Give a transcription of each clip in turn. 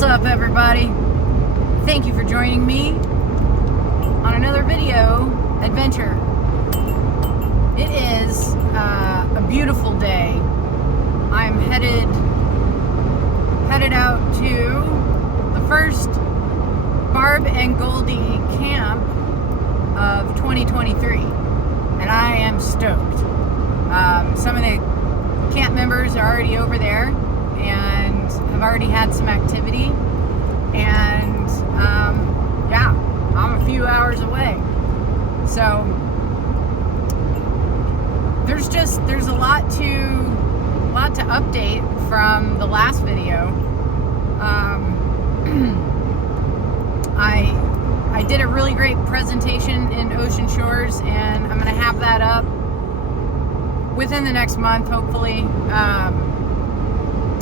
What's up, everybody? Thank you for joining me on another video adventure. It is a beautiful day. I'm headed out to the first Barb and Goldie camp of 2023, and I am stoked. Some of the camp members are already over there and have already had some activity, and yeah, I'm a few hours away. So there's a lot to update from the last video. I did a really great presentation in Ocean Shores, and I'm gonna have that up within the next month, hopefully.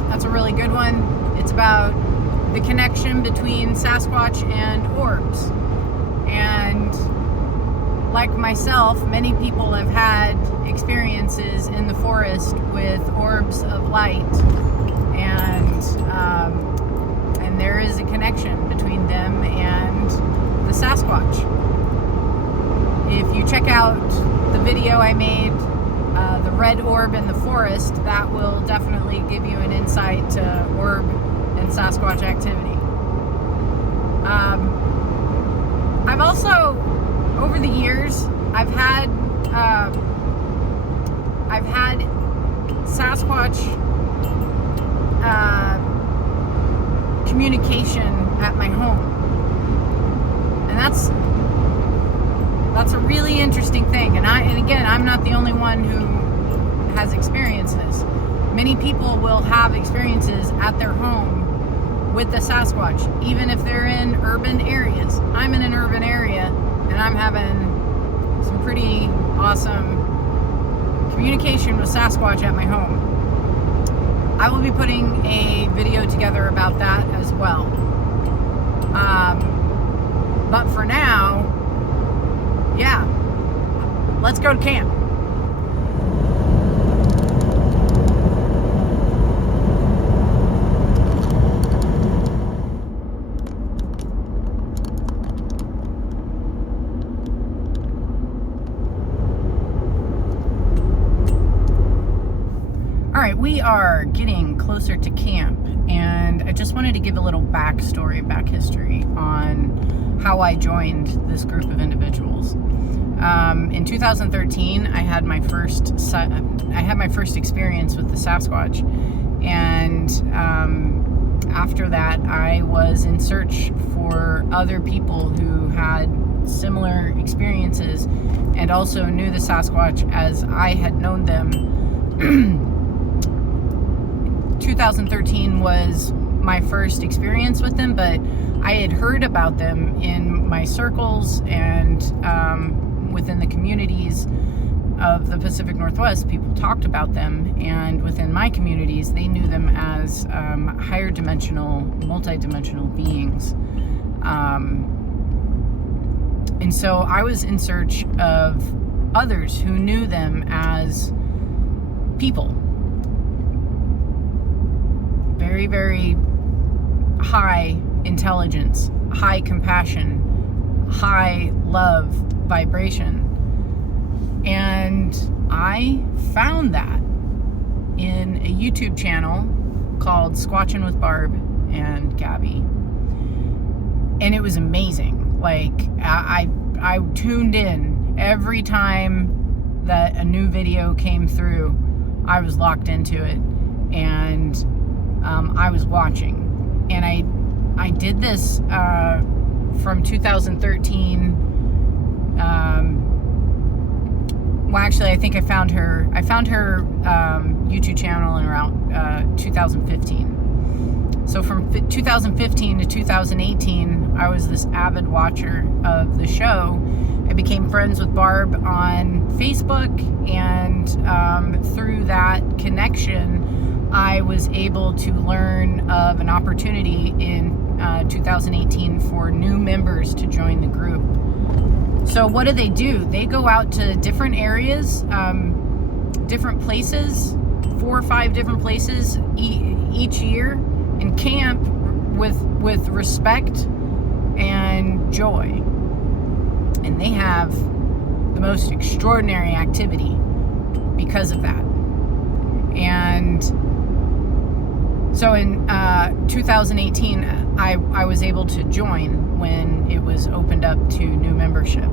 That's a really good one. It's about the connection between Sasquatch and orbs. And like myself, many people have had experiences in the forest with orbs of light, and there is a connection between them and the Sasquatch. If you check out the video I made, the red orb in the forest, that will definitely give you an insight to orb and Sasquatch activity. I've also, over the years, I've had Sasquatch communication at my home, and that's a really interesting thing. And again, I'm not the only one who has experienced this. Many people will have experiences at their home with the Sasquatch, even if they're in urban areas. I'm in an urban area, and I'm having some pretty awesome communication with Sasquatch at my home. I will be putting a video together about that as well. But for now, yeah, let's go to camp. All right, we are getting closer to camp, and I just wanted to give a little back history on how I joined this group of individuals. In 2013, I had my first experience with the Sasquatch, and after that, I was in search for other people who had similar experiences and also knew the Sasquatch as I had known them. 2013 was my first experience with them, but I had heard about them in my circles and within the communities of the Pacific Northwest. People talked about them, and within my communities, they knew them as higher dimensional, multi-dimensional beings. And so I was in search of others who knew them as people. Very, very high intelligence, high compassion, high love vibration. And I found that in a YouTube channel called Squatchin with Barb and Gabby. And it was amazing. Like, I tuned in every time that a new video came through. I was locked into it, and I was watching. And I did this from 2013. Well, actually, I think I found her YouTube channel in around 2015. So from 2015 to 2018, I was this avid watcher of the show. I became friends with Barb on Facebook, and through that connection, I was able to learn of an opportunity in 2018 for new members to join the group. So what do? They go out to different areas, different places, 4 or 5 different places each year, and camp with respect and joy. And they have the most extraordinary activity because of that. And so in 2018, I was able to join when it was opened up to new membership.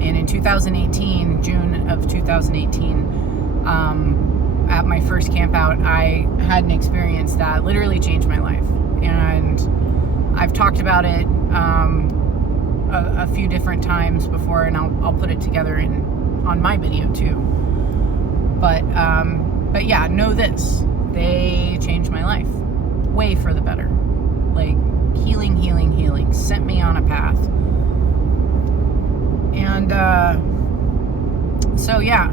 And in 2018, June of 2018, at my first camp out, I had an experience that literally changed my life. And I've talked about it a few different times before, and I'll put it together on my video too. But yeah, know this. They changed my life way for the better. Like healing, sent me on a path. And so yeah,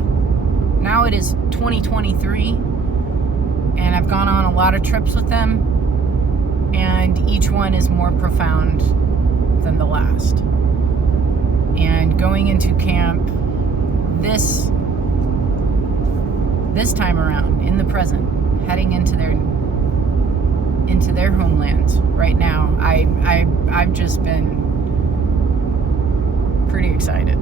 now it is 2023, and I've gone on a lot of trips with them, and each one is more profound than the last. And going into camp this time around, in the present, heading into their homelands right now, I've just been pretty excited.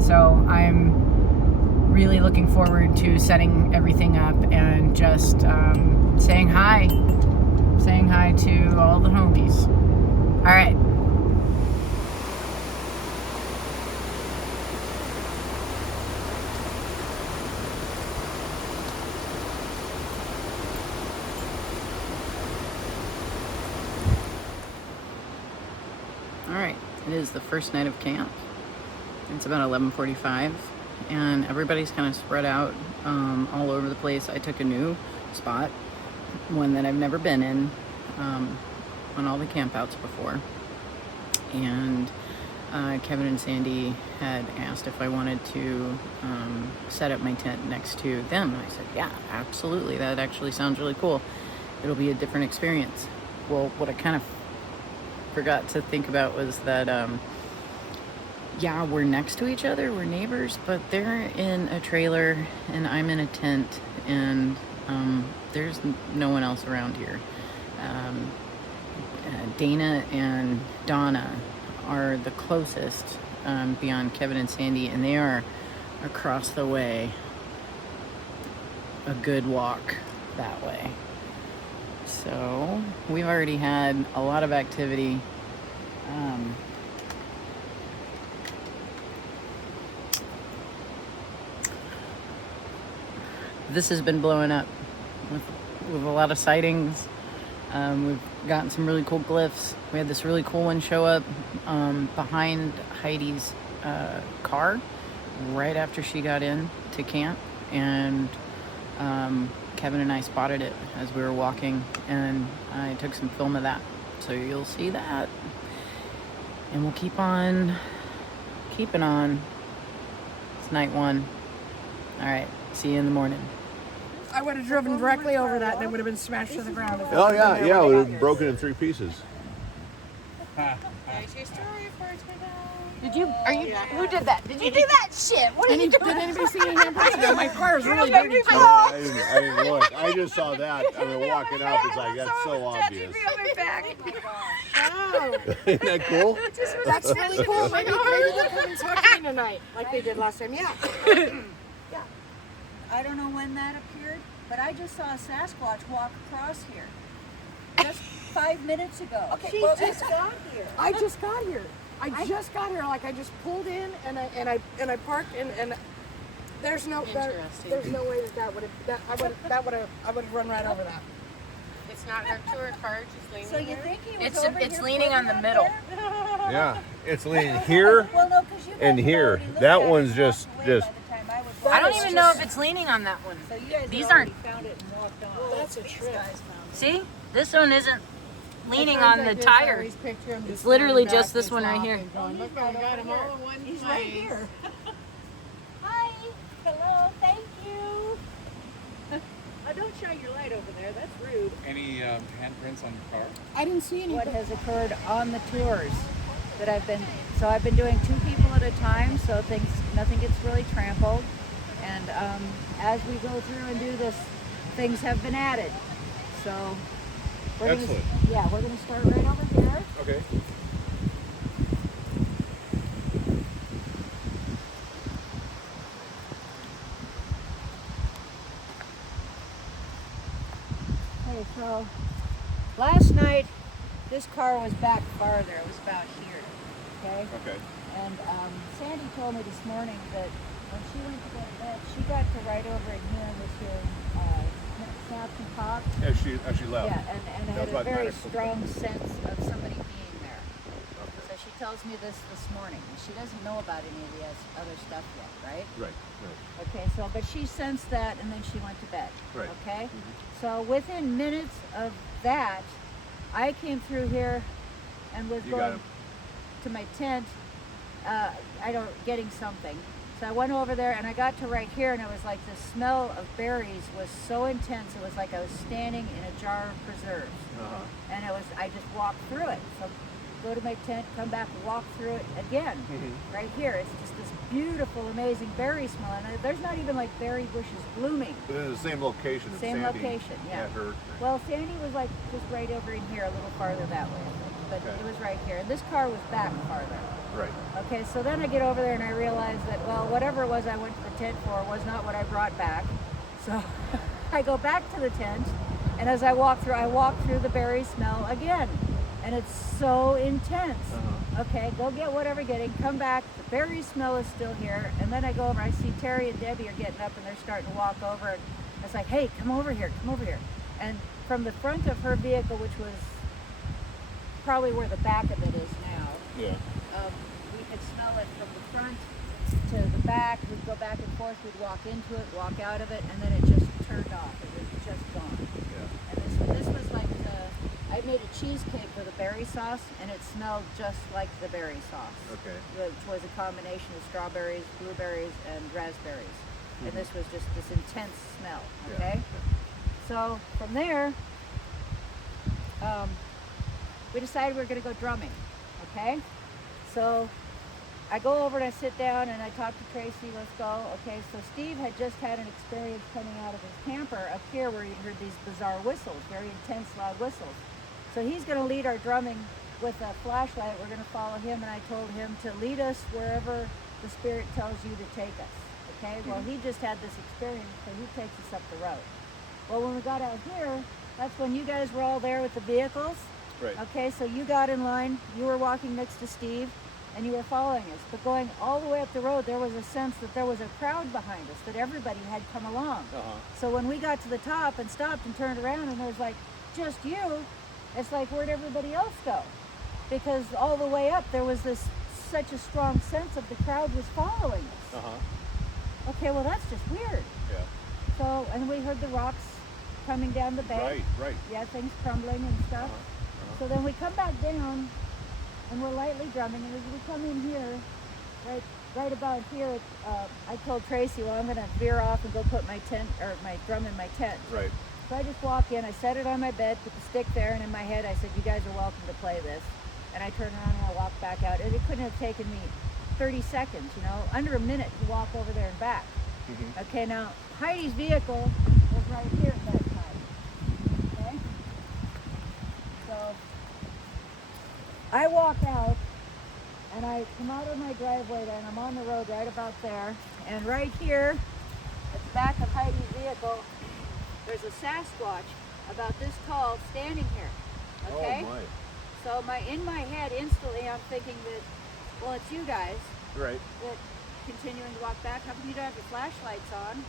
So I'm really looking forward to setting everything up and just saying hi to all the homies. All right. All right, it is the first night of camp. It's about 11:45, and everybody's kind of spread out all over the place. I took a new spot, one that I've never been in on all the campouts before. And Kevin and Sandy had asked if I wanted to set up my tent next to them. And I said, yeah, absolutely. That actually sounds really cool. It'll be a different experience. Well, what I kind of forgot to think about was that yeah, we're next to each other, we're neighbors, but they're in a trailer and I'm in a tent, and there's no one else around here. Dana and Donna are the closest beyond Kevin and Sandy, and they are across the way, a good walk that way. So we've already had a lot of activity. This has been blowing up with a lot of sightings. We've gotten some really cool glyphs. We had this really cool one show up behind Heidi's car right after she got in to camp, and Kevin and I spotted it as we were walking, and I took some film of that, so you'll see that. And we'll keep on keeping on. It's night one. All right, see you in the morning. I would have driven directly over that, and it would have been smashed to the ground. Oh yeah, it would have been broken in 3 pieces. Did you? Are you? Yeah. Who did that? Did you do that shit? What did you do? Did anybody see any handprints? No, my car is really dirty. I didn't look. I just saw that. I mean, walking up, it's like, that's so obvious. Wow. Isn't that cool? That's really cool. Maybe they'll come and talk to me tonight, like they did last time. Yeah. I don't know when that appeared, but I just saw a Sasquatch walk across here just 5 minutes ago. Okay, She well, just got here. I just got here. I just got here. Like I just pulled in and I parked and there's no there's no way that would have run right over that. It's not up to her car, just leaning So you there. think he was It's over it's here leaning on the pulling middle. up there? Yeah, it's leaning here Well, no, 'cause you guys and had here. already looked That at it one's and just walked away by the time I was I don't walking. even know if it's leaning on that one. So you guys These had already aren't. found it and walked on. Well, that's a These trip. guys found it. See, this one isn't leaning on the tire. It's literally just this one right here. Look, I got him all in one He's place. right here. Hi. Hello. Thank you. Don't shine your light over there. That's rude. Any handprints on your car? I didn't see any. What has occurred on the tours that I've been doing 2 people at a time, so nothing gets really trampled. And as we go through and do this things have been added. So we're Excellent. we're gonna start right over here. Okay. Okay, so last night this car was back farther. It was about here. Okay. Okay. And Sandy told me this morning that when she went to go to bed, she got to right over in here and was hearing snaps and pops. As she left. Yeah, and That had was a about very 9 o'clock. strong sense of somebody being there. Okay. So she tells me this morning. She doesn't know about any of the other stuff yet, right? Right. Right. Okay, so but she sensed that and then she went to bed. Right. Okay? So within minutes of that, I came through here and was You got going him. to my tent, getting something. So I went over there and I got to right here and it was like the smell of berries was so intense. It was like I was standing in a jar of preserves. Uh-huh. And I just walked through it. So go to my tent, come back, walk through it again. Right here. It's just this beautiful, amazing berry smell. And there's not even like berry bushes blooming. But in the same location as Same Sandy location, yeah. had her. Well, Sandy was like just right over in here, a little farther that way, I think. But Okay. it was right here. And this car was back farther. Right. Okay, so then I get over there and I realize that, well, whatever it was I went to the tent for was not what I brought back. So I go back to the tent, and as I walk through the berry smell again. And it's so intense. Uh-huh. Okay, go get whatever you're getting, come back, the berry smell is still here, and then I go over, I see Terry and Debbie are getting up and they're starting to walk over, and it's like, hey, come over here. And from the front of her vehicle, which was probably where the back of it is now, Yeah. we could smell it from the front to the back. We'd go back and forth. We'd walk into it, walk out of it, and then it just turned off. It was just gone. Yeah. And this was like I made a cheesecake with a berry sauce, and it smelled just like the berry sauce. Okay. Which was a combination of strawberries, blueberries, and raspberries. And this was just this intense smell. Yeah. Okay. So from there, we decided we were going to go drumming. Okay. So I go over and I sit down and I talk to Tracy, let's go. Okay, so Steve had just had an experience coming out of his camper up here where he heard these bizarre whistles, very intense, loud whistles. So he's going to lead our drumming with a flashlight. We're going to follow him, and I told him to lead us wherever the Spirit tells you to take us. Okay, well, he just had this experience, so he takes us up the road. Well, when we got out here, that's when you guys were all there with the vehicles. Right. Okay, so you got in line, you were walking next to Steve, and you were following us. But going all the way up the road, there was a sense that there was a crowd behind us, that everybody had come along. Uh-huh. So when we got to the top and stopped and turned around and there was like, just you, it's like, where'd everybody else go? Because all the way up, there was such a strong sense of the crowd was following us. Uh-huh. Okay, well, that's just weird. Yeah. So, and we heard the rocks coming down the bank. Right. Yeah, things crumbling and stuff. So then we come back down and we're lightly drumming, and as we come in here, right about here, I told Tracy, well, I'm going to veer off and go put my drum in my tent. Right. So I just walk in, I set it on my bed, put the stick there, and in my head I said, you guys are welcome to play this. And I turned around and I walked back out. And it couldn't have taken me 30 seconds, under a minute to walk over there and back. Mm-hmm. Okay, now Heidi's vehicle was right here at that time. Okay? So I walk out and I come out of my driveway there and I'm on the road right about there. And right here at the back of Heidi's vehicle, there's a Sasquatch about this tall standing here. Okay? Oh my. So in my head instantly I'm thinking that, well, it's you guys Right. that continuing to walk back. How come you don't have your flashlights on?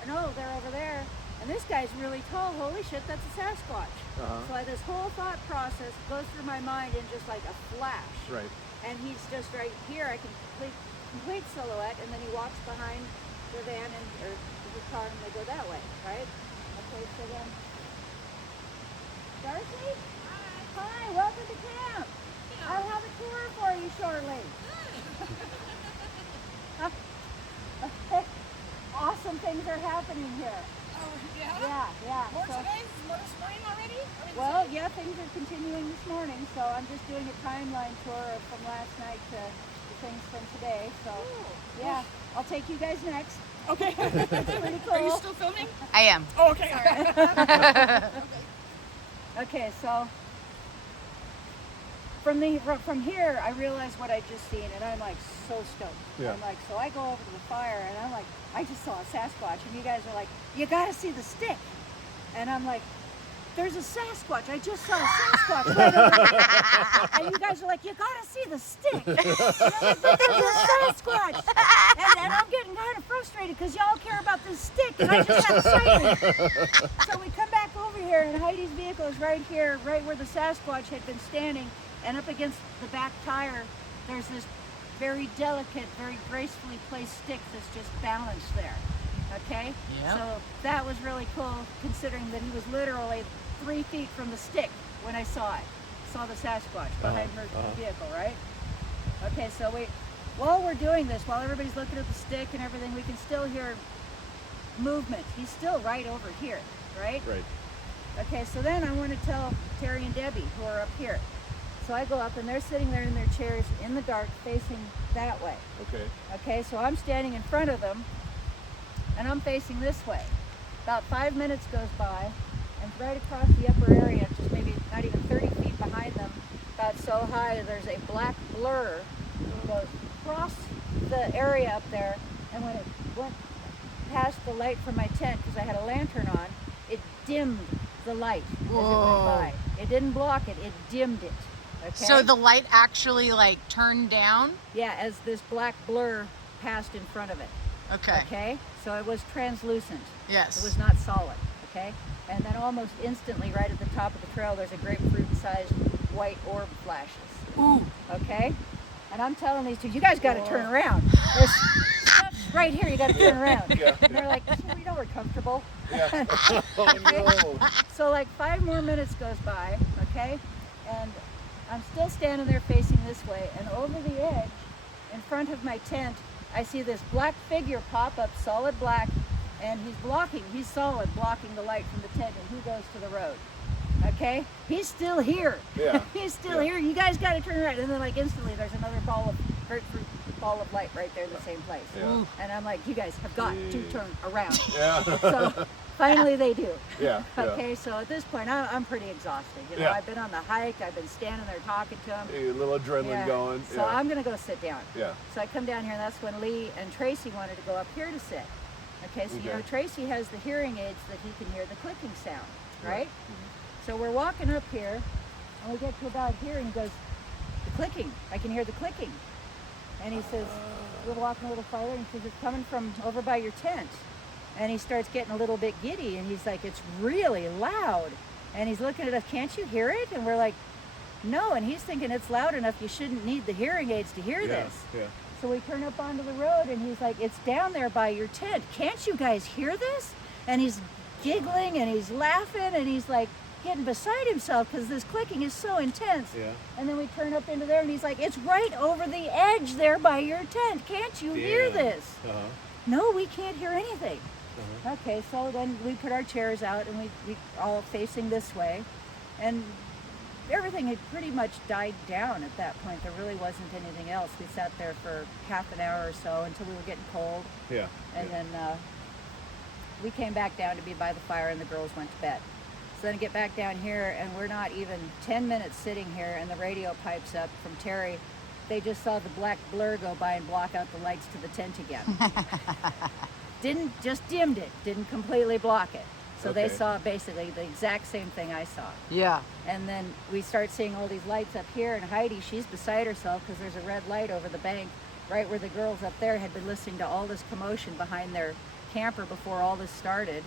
Or no, they're over there. And this guy's really tall. Holy shit, that's a Sasquatch. Uh-huh. So this whole thought process goes through my mind in just like a flash. Right. And he's just right here. I can complete silhouette, and then he walks behind the van or the car, and they go that way, right? Okay, so then, Darcy? Hi, welcome to camp. I'll have a tour for you shortly. Awesome things are happening here. Oh, yeah? Yeah. More So- today? More this morning already? Well, yeah, things are continuing this morning, so I'm just doing a timeline tour from last night to the things from today. So, yeah. I'll take you guys next. Okay. It's pretty cool. Are you still filming? I am. Oh, okay. Okay, so from here, I realized what I just seen, and I'm like so stoked. Yeah. I'm like, so I go over to the fire, and I'm like, I just saw a Sasquatch, and you guys are like, you gotta see the stick, and I'm like, there's a Sasquatch. I just saw a Sasquatch right over there. And you guys are like, you gotta see the stick. And I'm like, but there's a Sasquatch. And I'm getting kind of frustrated because y'all care about this stick, and I just have sighted. So we come back over here, and Heidi's vehicle is right here, right where the Sasquatch had been standing, and up against the back tire, there's this very delicate, very gracefully placed stick that's just balanced there. Okay? Yep. So that was really cool, considering that he was literally 3 feet from the stick when I saw it. Saw the Sasquatch behind her vehicle, right? Okay, so while we're doing this, while everybody's looking at the stick and everything, we can still hear movement. He's still right over here, right? Right. Okay, so then I want to tell Terry and Debbie, who are up here. So I go up, and they're sitting there in their chairs in the dark, facing that way. Okay. Okay, so I'm standing in front of them, and I'm facing this way. About 5 minutes goes by, and right across the upper area, just maybe not even 30 feet behind them, about so high, there's a black blur that goes across the area up there, and when it went past the light from my tent, because I had a lantern on, it dimmed the light as it went by. It didn't block it, it dimmed it. Okay? So the light actually like turned down? Yeah, as this black blur passed in front of it. Okay. Okay? So it was translucent. Yes. It was not solid. Okay? And then almost instantly, right at the top of the trail, there's a grapefruit-sized white orb flashes. Ooh. Okay? And I'm telling these two, you guys got to turn around. There's stuff right here, you got to turn around. Yeah. And they're like, we know we're comfortable. Yeah. Oh no. So like 5 more minutes goes by, okay? And I'm still standing there facing this way, and over the edge, in front of my tent, I see this black figure pop up, solid black, and he's solid, blocking the light from the tent, and he goes to the road. Okay? He's still here. Yeah. He's still here. You guys got to turn around. And then like instantly, there's another grapefruit ball of light right there in the same place. Yeah. And I'm like, you guys have got to turn around. Yeah. So finally they do. Yeah. Okay, so at this point, I'm pretty exhausted. You know, Yeah. I've been on the hike. I've been standing there talking to him. A little adrenaline going. So I'm going to go sit down. Yeah. So I come down here, and that's when Lee and Tracy wanted to go up here to sit. Okay, so you know, Tracy has the hearing aids that he can hear the clicking sound, right? So we're walking up here, and we get to about here, and he goes, the clicking. I can hear the clicking. And he says, we're walking a little farther, and he says, it's coming from over by your tent. And he starts getting a little bit giddy, and he's like, it's really loud. And he's looking at us, can't you hear it? And we're like, no. And he's thinking it's loud enough, you shouldn't need the hearing aids to hear this. Yeah. So we turn up onto the road, and he's like, it's down there by your tent. Can't you guys hear this? And he's giggling, and he's laughing, and he's like getting beside himself because this clicking is so intense. Yeah. And then we turn up into there, and he's like, it's right over the edge there by your tent. Can't you hear this? No, we can't hear anything. Okay, so then we put our chairs out, and we all facing this way, and everything had pretty much died down at that point. There really wasn't anything else. We sat there for half an hour or so until we were getting cold. Yeah. And then we came back down to be by the fire, and the girls went to bed. So then I get back down here, and we're not even 10 minutes sitting here, and the radio pipes up from Terry. They just saw the black blur go by and block out the lights to the tent again. Just dimmed it, didn't completely block it. So they saw basically the exact same thing I saw. Yeah. And then we start seeing all these lights up here, and Heidi, she's beside herself because there's a red light over the bank right where the girls up there had been listening to all this commotion behind their camper before all this started.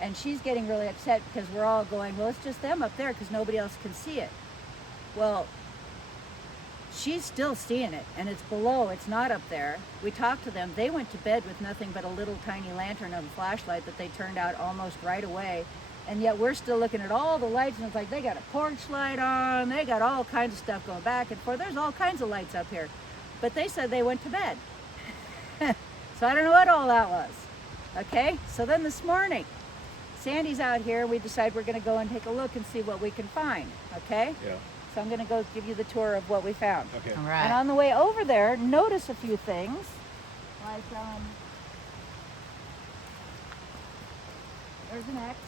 And she's getting really upset because we're all going, well, it's just them up there because nobody else can see it. Well, she's still seeing it, and it's below, it's not up there. We talked to them. They went to bed with nothing but a little tiny lantern and a flashlight that they turned out almost right away. And yet we're still looking at all the lights, and it's like they got a porch light on, they got all kinds of stuff going back and forth. There's all kinds of lights up here. But they said they went to bed. So I don't know what all that was. Okay, so then this morning, Sandy's out here. We decide we're going to go and take a look and see what we can find. Okay? Yeah. So I'm going to go give you the tour of what we found. Okay. All And right. on the way over there, notice a few things. like, there's an X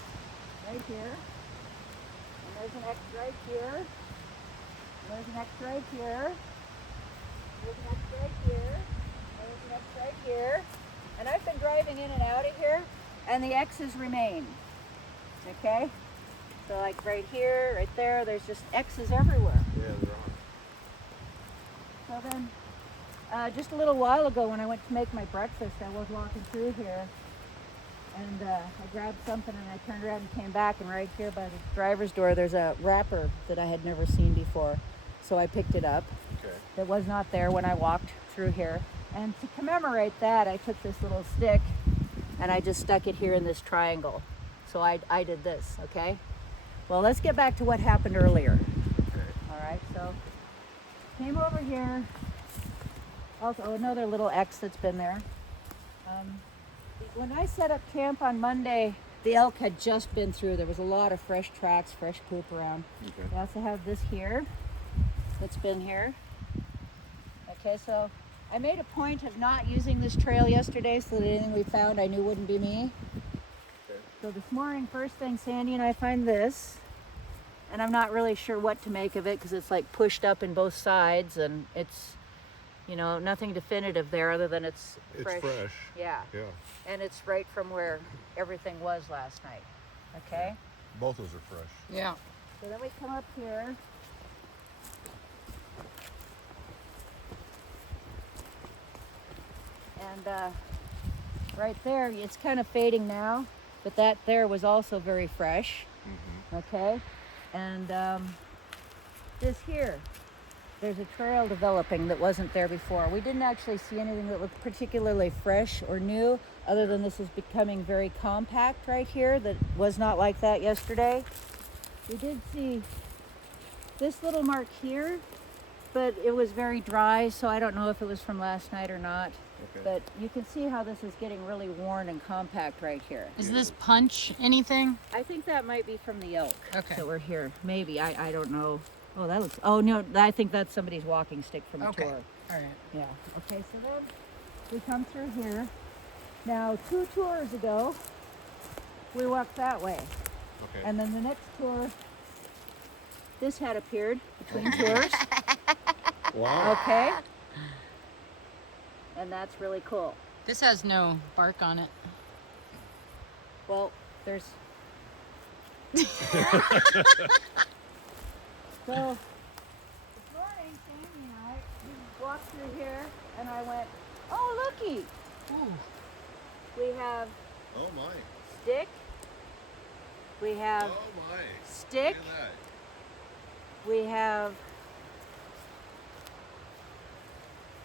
right here, and there's an X right here, and there's an X right here, there's an X right here, there's an X right here, and I've been driving in and out of here, and the X's remain, okay? So like right here, right there, there's just X's everywhere. Yeah, they're on. So then, just a little while ago when I went to make my breakfast, I was walking through here, and I grabbed something and I turned around and came back, and right here by the driver's door there's a wrapper that I had never seen before. So I picked it up. Okay. It was not there when I walked through here. And to commemorate that, I took this little stick and I just stuck it here in this triangle. So I did this, okay? Well, let's get back to what happened earlier. Okay. All right, so came over here. Also, another little X that's been there. When I set up camp on Monday, the elk had just been through. There was a lot of fresh tracks, fresh poop around. Okay. We also have this here that's been here. Okay, so I made a point of not using this trail yesterday so that anything we found I knew wouldn't be me. Okay. So this morning, first thing, Sandy and I find this, and I'm not really sure what to make of it because it's like pushed up in both sides, and it's, you know, nothing definitive there other than it's fresh. It's fresh. Yeah. Yeah. And it's right from where everything was last night. Okay? Both those are fresh. Yeah. So then we come up here. And right there, it's kind of fading now, but that there was also very fresh. Okay? And this here, there's a trail developing that wasn't there before. We didn't actually see anything that looked particularly fresh or new, other than this is becoming very compact right here that was not like that yesterday. We did see this little mark here, but it was very dry, so I don't know if it was from last night or not. Okay. But you can see how this is getting really worn and compact right here. Is this punch anything? I think that might be from the elk Okay. that were here. Maybe, I don't know. Oh, that looks, oh no, I think that's somebody's walking stick from a Okay. tour. All right. Yeah, okay, so then we come through here. Now, 2 tours ago, we walked that way. Okay. And then the next tour, this had appeared between tours, Wow. okay? And that's really cool. This has no bark on it. Well, there's... So, this morning, Sammy and I walked through here, and I went, oh, looky! Ooh. We have Oh my. stick, we have Oh my. stick, Look at we have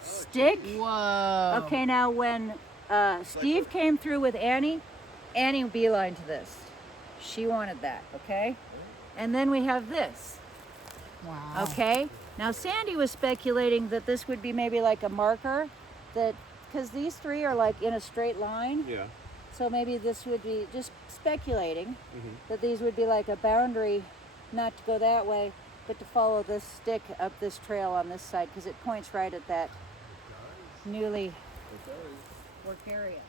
stick. Whoa. Okay, now when Steve came through with Annie beeline to this. She wanted that, okay? And then we have this. Wow. Okay, now Sandy was speculating that this would be maybe like a marker, that because these 3 are like in a straight line, that. Yeah. so maybe this would be, just speculating, that these would be like a boundary, not to go that way, but to follow this stick up this trail on this side, because it points right at that newly worked area.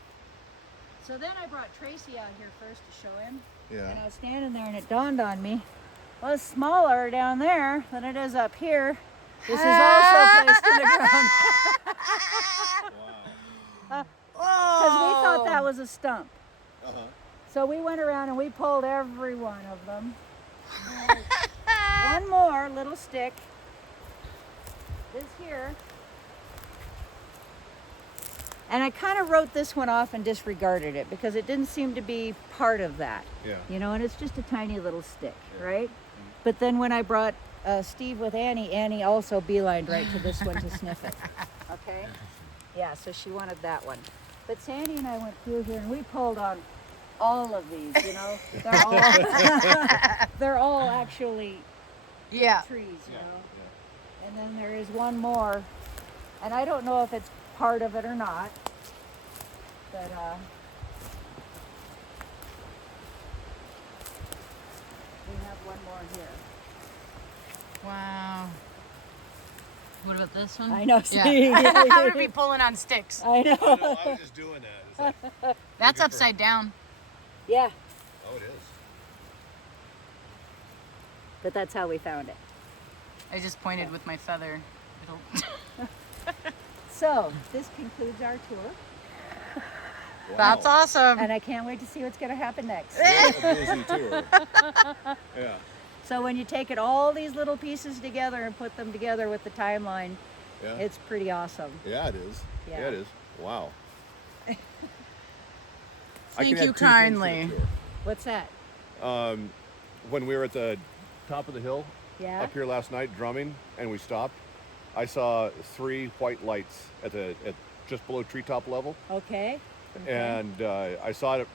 So then I brought Tracy out here first to show him, and I Yeah. was standing there and it dawned on me, well, it's smaller down there than it is up here. This is also placed in the ground. Wow. Because we thought that was a stump. Uh-huh. So we went around and we pulled every one of them. One more little stick. This here. And I kind of wrote this one off and disregarded it because it didn't seem to be part of that. Yeah. You know, and it's just a tiny little stick, Yeah. right? But then when I brought Steve with Annie also beelined right to this one to sniff it. Okay? Yeah, so she wanted that one. But Sandy and I went through here and we pulled on all of these, you know? They're all actually Yeah. trees, you Yeah. know? And then there is one more, and I don't know if it's part of it or not, but we have one more here. Wow. What about this one? I know. See? I would be pulling on sticks. I know. I was just doing that. It's like, That's upside down. Yeah, oh, it is. but that's how we found it. I just pointed with my feather. So this concludes our tour, Wow. That's awesome. and I can't wait to see what's going to happen next. Yeah, a busy tour. Yeah. So when you take it all these little pieces together and put them together with the timeline, Yeah. it's pretty awesome. Yeah, it is. Yeah. Yeah, it is. Wow. Thank can add you 2 things to the kindly. tour. What's that? When we were at the top of the hill Yeah. up here last night drumming, and we stopped, I saw 3 white lights at just below treetop level, Okay. and I saw it.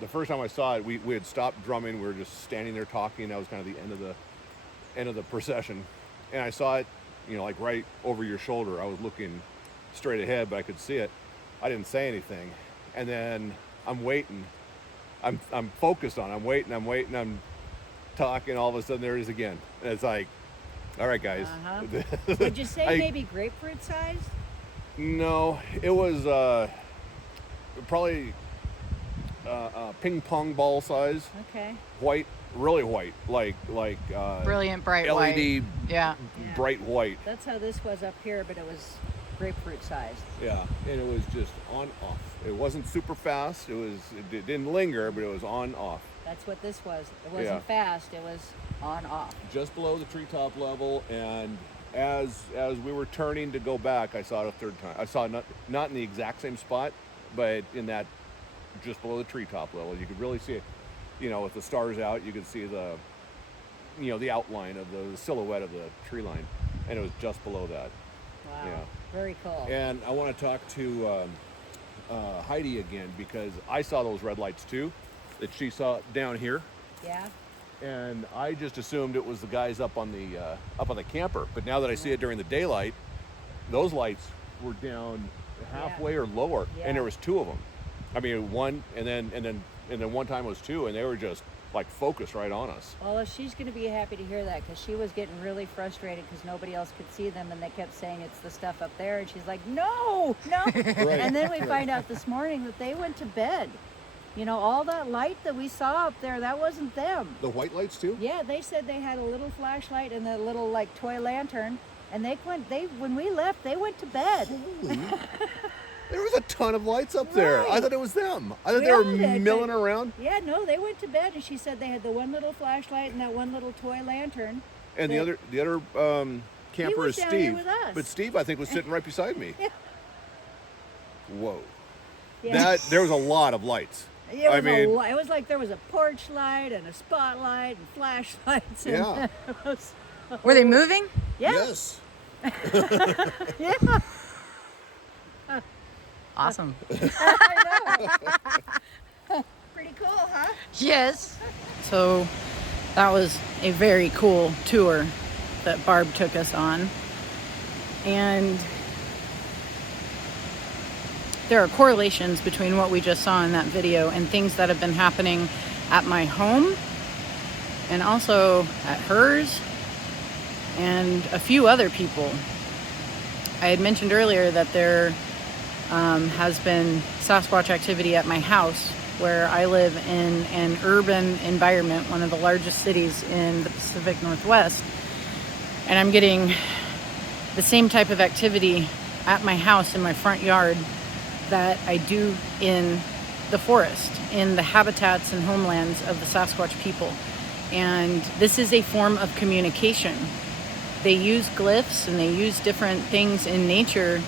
The first time I saw it, we had stopped drumming. We were just standing there talking. That was kind of the end of the procession, and I saw it, like right over your shoulder. I was looking straight ahead, but I could see it. I didn't say anything, and then I'm waiting. I'm focused on it. I'm waiting. I'm talking. All of a sudden, there it is again, and it's like, all right, guys. Uh-huh. Would you say maybe grapefruit size? No, it was probably ping pong ball size, Okay. white, really white, like Brilliant bright LED white. Yeah. bright white. That's how this was up here, but it was grapefruit size. Yeah, and it was just on off. It wasn't super fast. It didn't linger, but it was on off. That's what this was. It wasn't Yeah. fast. It was on off. Just below the treetop level, and as we were turning to go back, I saw it a third time. I saw it not in the exact same spot, but in that just below the treetop level. You could really see it. With the stars out, you could see the outline of the silhouette of the tree line, and it was just below that. Wow. Yeah. Very cool. And I want to talk to Heidi again, because I saw those red lights too, that she saw down here, Yeah. and I just assumed it was the guys up on the camper. But now that I see it during the daylight, those lights were down halfway or lower, Yeah. and there was 2 of them. I mean, one, and then one time it was 2, and they were just like focused right on us. Well, she's going to be happy to hear that, because she was getting really frustrated because nobody else could see them, and they kept saying it's the stuff up there, and she's like, no. And then we find out this morning that they went to bed. All that light that we saw up there, that wasn't them. The white lights too? Yeah, they said they had a little flashlight and a little like toy lantern, and when we left, they went to bed. Holy. There was a ton of lights up there. Right. I thought it was them. I thought We they were all did, milling but- around. Yeah, no, they went to bed, and she said they had the one little flashlight and that one little toy lantern. And the other camper was is down here Steve. with us. But Steve, I think, was sitting right beside me. Yeah. Whoa. Yeah. There was a lot of lights. It was like there was a porch light and a spotlight and flashlights. And Yeah. it was- Were they moving? yeah. Yes. Yeah. Awesome. Pretty cool, huh? Yes. So that was a very cool tour that Barb took us on. And there are correlations between what we just saw in that video and things that have been happening at my home and also at hers and a few other people. I had mentioned earlier that there has been Sasquatch activity at my house, where I live in an urban environment, one of the largest cities in the Pacific Northwest, and I'm getting the same type of activity at my house in my front yard that I do in the forest, in the habitats and homelands of the Sasquatch people. And this is a form of communication. They use glyphs and they use different things in nature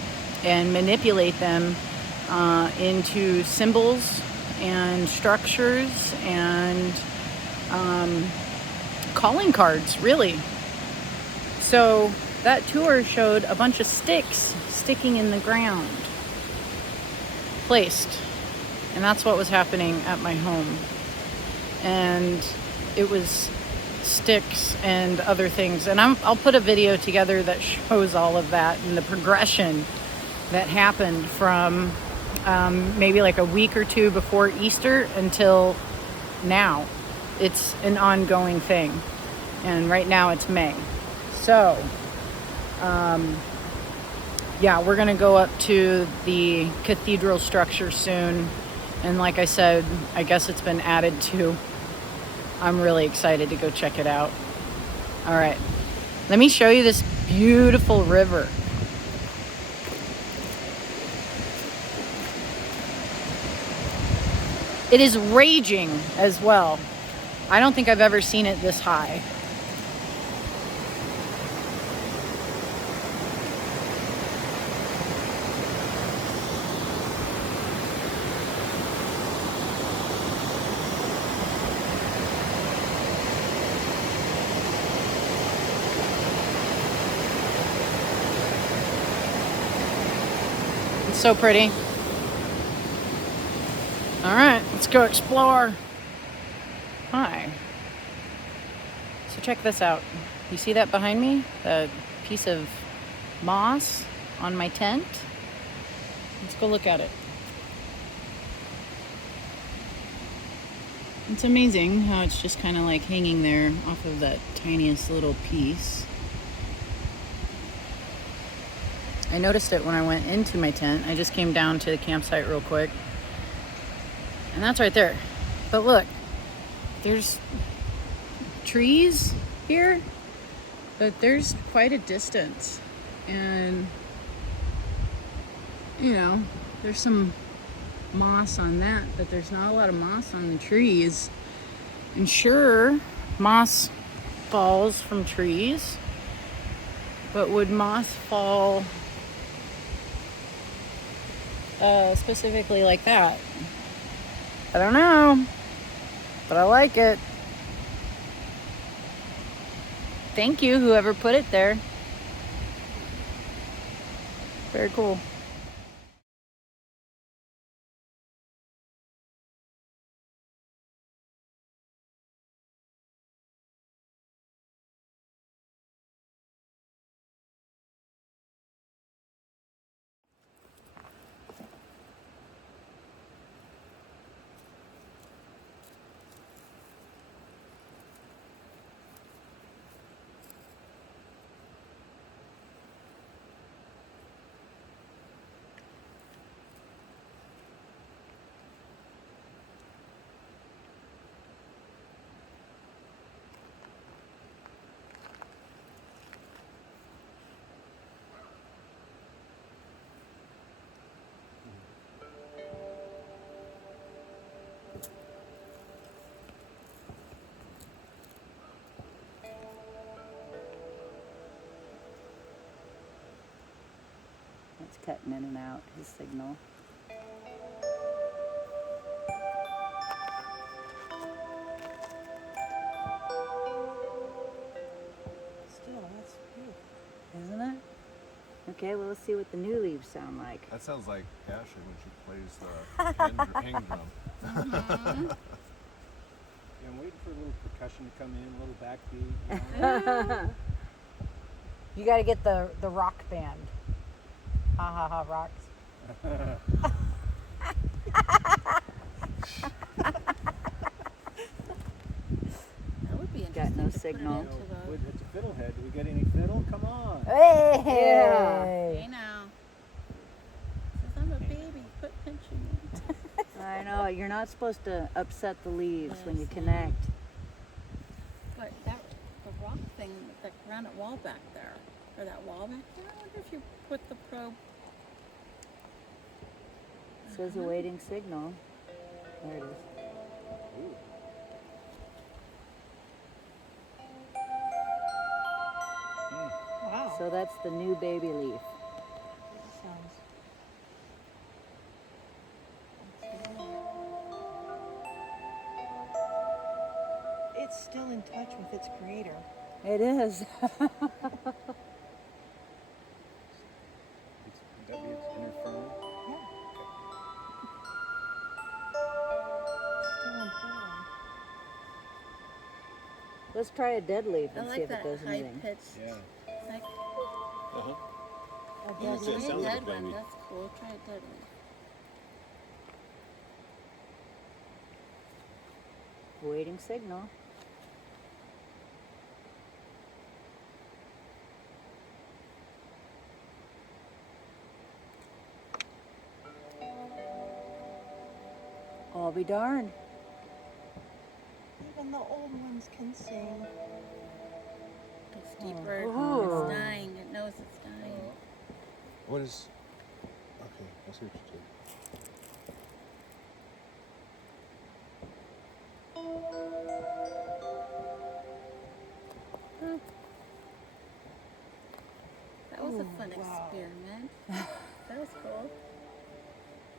and manipulate them into symbols and structures and calling cards, really. So that tour showed a bunch of sticks sticking in the ground, placed, and that's what was happening at my home. And it was sticks and other things, and I'll put a video together that shows all of that and the progression that happened from maybe like a week or 2 before Easter until now. It's an ongoing thing, and right now it's May. So yeah, we're gonna go up to the cathedral structure soon. And like I said, I guess it's been added to. I'm really excited to go check it out. All right, let me show you this beautiful river. It is raging as well. I don't think I've ever seen it this high. It's so pretty. All right, let's go explore. Hi. So check this out. You see that behind me? The piece of moss on my tent? Let's go look at it. It's amazing how it's just kind of like hanging there off of that tiniest little piece. I noticed it when I went into my tent. I just came down to the campsite real quick. And that's right there. But look, there's trees here, but there's quite a distance. And, you know, there's some moss on that, but there's not a lot of moss on the trees. And sure, moss falls from trees, but would moss fall specifically like that? I don't know, but I like it. Thank you, whoever put it there. Very cool. It's cutting in and out, his signal. Still, that's beautiful. Isn't it? Okay, well, let's see what the new leaves sound like. That sounds like Ashley when she plays the hang drum. Yeah, I'm waiting for a little percussion to come in, a little backbeat. You got to get the rock band. Ha ha ha, rocks. That would be interesting. Got no to put it signal. into the- It's a fiddlehead. Do we get any fiddle? Come on. Hey! Hey now. Says I'm a baby. Quit pinching me. I know, you're not supposed to upset the leaves when you Yes, connect. But the rock thing, that granite wall back there, or that wall back there, I wonder if you put the probe. It says awaiting signal. There it is. Wow. So that's the new baby leaf. Sounds. It's still in touch with its creator. It is. That be its inner phone. Still in form. Let's try a dead leaf I and see like if it that does high anything. pitched. Yeah. Like, Uh-huh. yeah, Yeah, it try sounds a like a dead plane one. leaf. That's cool. Try a dead one. Awaiting signal. I'll be darned. Even the old ones can sing. It's deeper. Ooh. It's dying. It knows it's dying. What is? Okay, I see what you did. That was a fun experiment. That was cool.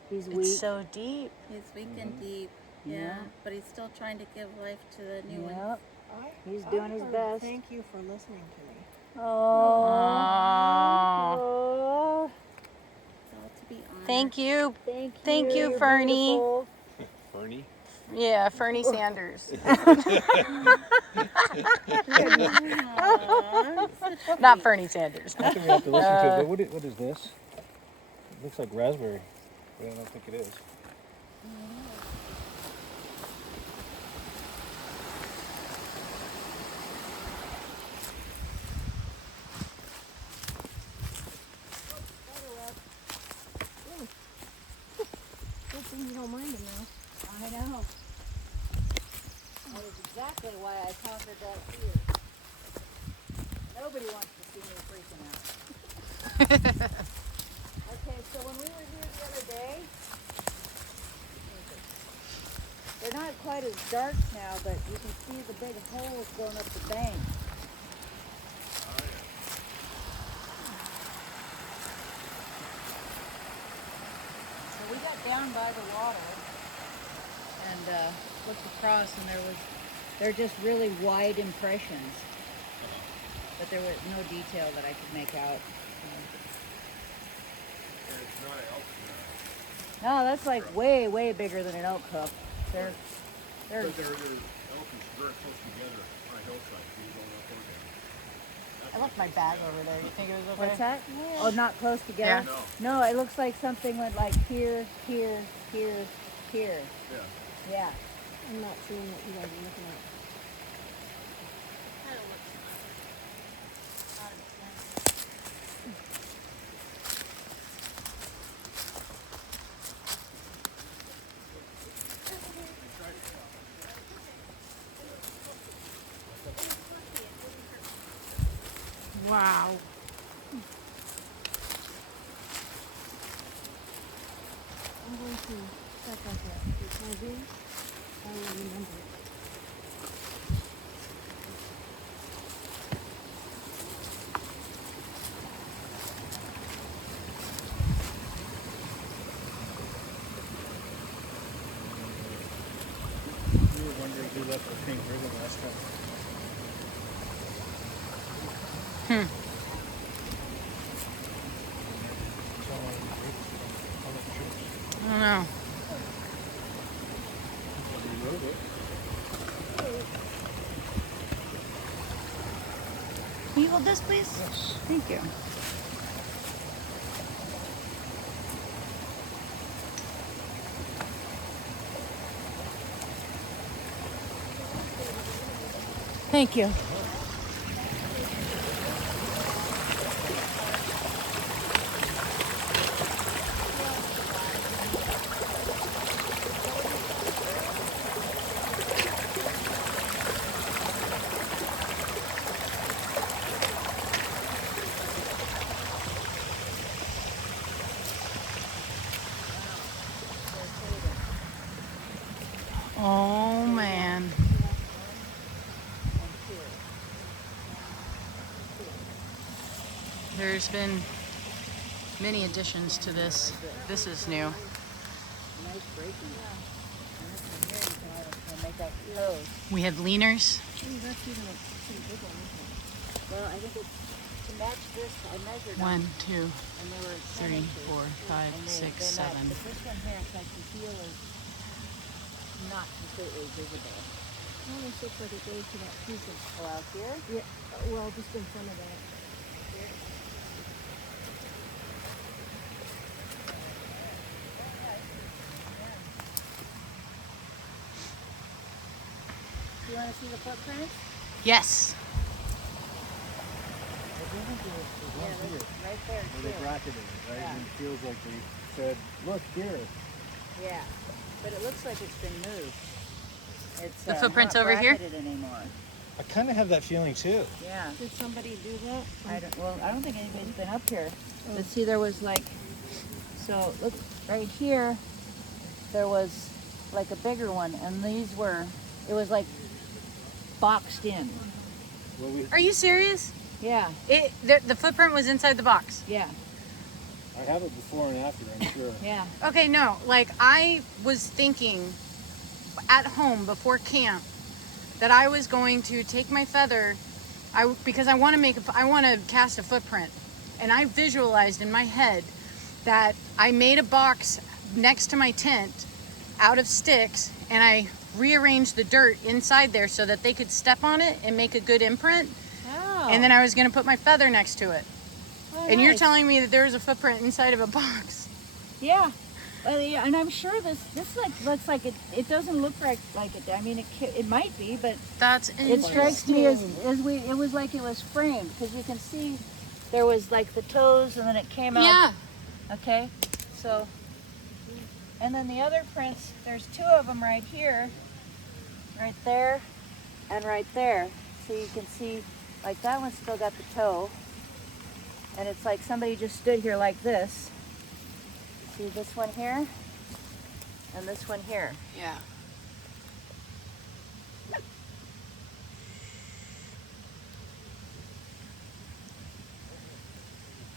He's It's weak. so deep. He's weak and deep. Yeah. Yeah. But he's still trying to give life to the new ones. Yep. I, He's doing his heard, best. Thank you for listening to me. Oh. Aw. Oh. It's all to be honored. Thank you. Thank you. you, You're Fernie. beautiful. Bernie? Yeah, Fernie Sanders. Aw, such Not Fernie Sanders. I think we have to listen to it. But what is this? It looks like raspberry. But I don't think it is. Good thing you don't mind them now. I know. That was exactly why I conquered that fear. Nobody wants to see me freaking out. Okay, so when we were here the other day, they're not quite as dark now, but you can see the big holes going up the bank. So we got down by the water and looked across, and they're just really wide impressions, but there was no detail that I could make out. It's not an elk. No, that's like way, way bigger than an elk hoof. They're But their elk is very close together on a hillside. So you're going up or down. I left my bag over there. You think it was okay? What's that? Oh, not close together? Yeah. No, it looks like something went like here, here, here, here. Yeah. Yeah. I'm not seeing what you guys are looking at. Kind of looks not as nice. Wow. I'm going to check out that because I will remember it. We were wondering who left the pink ribbon last time. I don't know. Can you hold this, please? Yes. Thank you. Thank you. Oh man. There's been many additions to this. This is new. Nice breaking. Yeah. And this one here, you can make that close. We have leaners. That's even a pretty big one, isn't it? Well, I think it's to match this. I measured them, 1, 2, and they were 10 3, inches. 4, 5, And 6, they match. 7. But this one here, it's like the heel is not completely visible. It almost looks like it goes to that piece of, Oh, out here? yeah, well, just in front of that. Do you want to see the footprints? Yes. There's one Yeah, here right there where they too. bracketed it, right? Yeah. And it feels like they said, look here. Yeah. but it looks like it's been moved. It's The footprint's not over here? bracketed anymore. I kind of have that feeling too. Yeah. Did somebody do that? I don't think anybody's been up here. But see, there was like, so look right here, there was like a bigger one, and these were, it was like boxed in. Well, Are you serious? Yeah, The footprint was inside the box. yeah, I have it before and after, I'm sure. yeah. Okay, no, like I was thinking at home before camp that I was going to take my feather, because I want to cast a footprint, and I visualized in my head that I made a box next to my tent out of sticks, and I rearranged the dirt inside there so that they could step on it and make a good imprint, Oh. and then I was going to put my feather next to it. Oh, And you're nice. telling me that there's a footprint inside of a box. Yeah. Well, yeah, and I'm sure this like looks like it doesn't look like it. I mean, it might be, but That's it interesting. strikes me as it was like it was framed, because you can see there was like the toes, and then it came out. Yeah. Okay, so, and then the other prints, there's two of them right here, right there, and right there. So you can see, like that one's still got the toe, and it's like somebody just stood here like this. See this one here, and this one here. Yeah.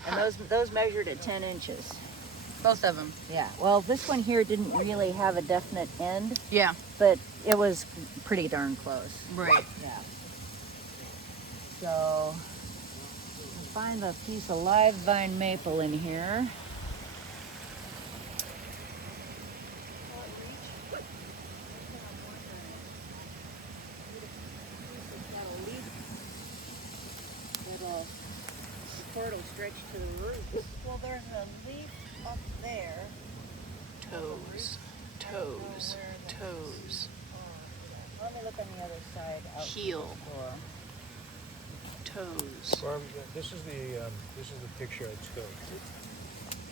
And those measured at 10 inches. Both of them. Yeah, well, this one here didn't really have a definite end, Yeah. but it was pretty darn close. Right. Yeah. So, find a piece of live vine maple in here. That'll, the cord will stretch to the roots. Well, there's a leaf up there. Toes. Toes. Toes. Let me look on the other side. Out Heel. the door. Toes. Barb, this is the picture I took.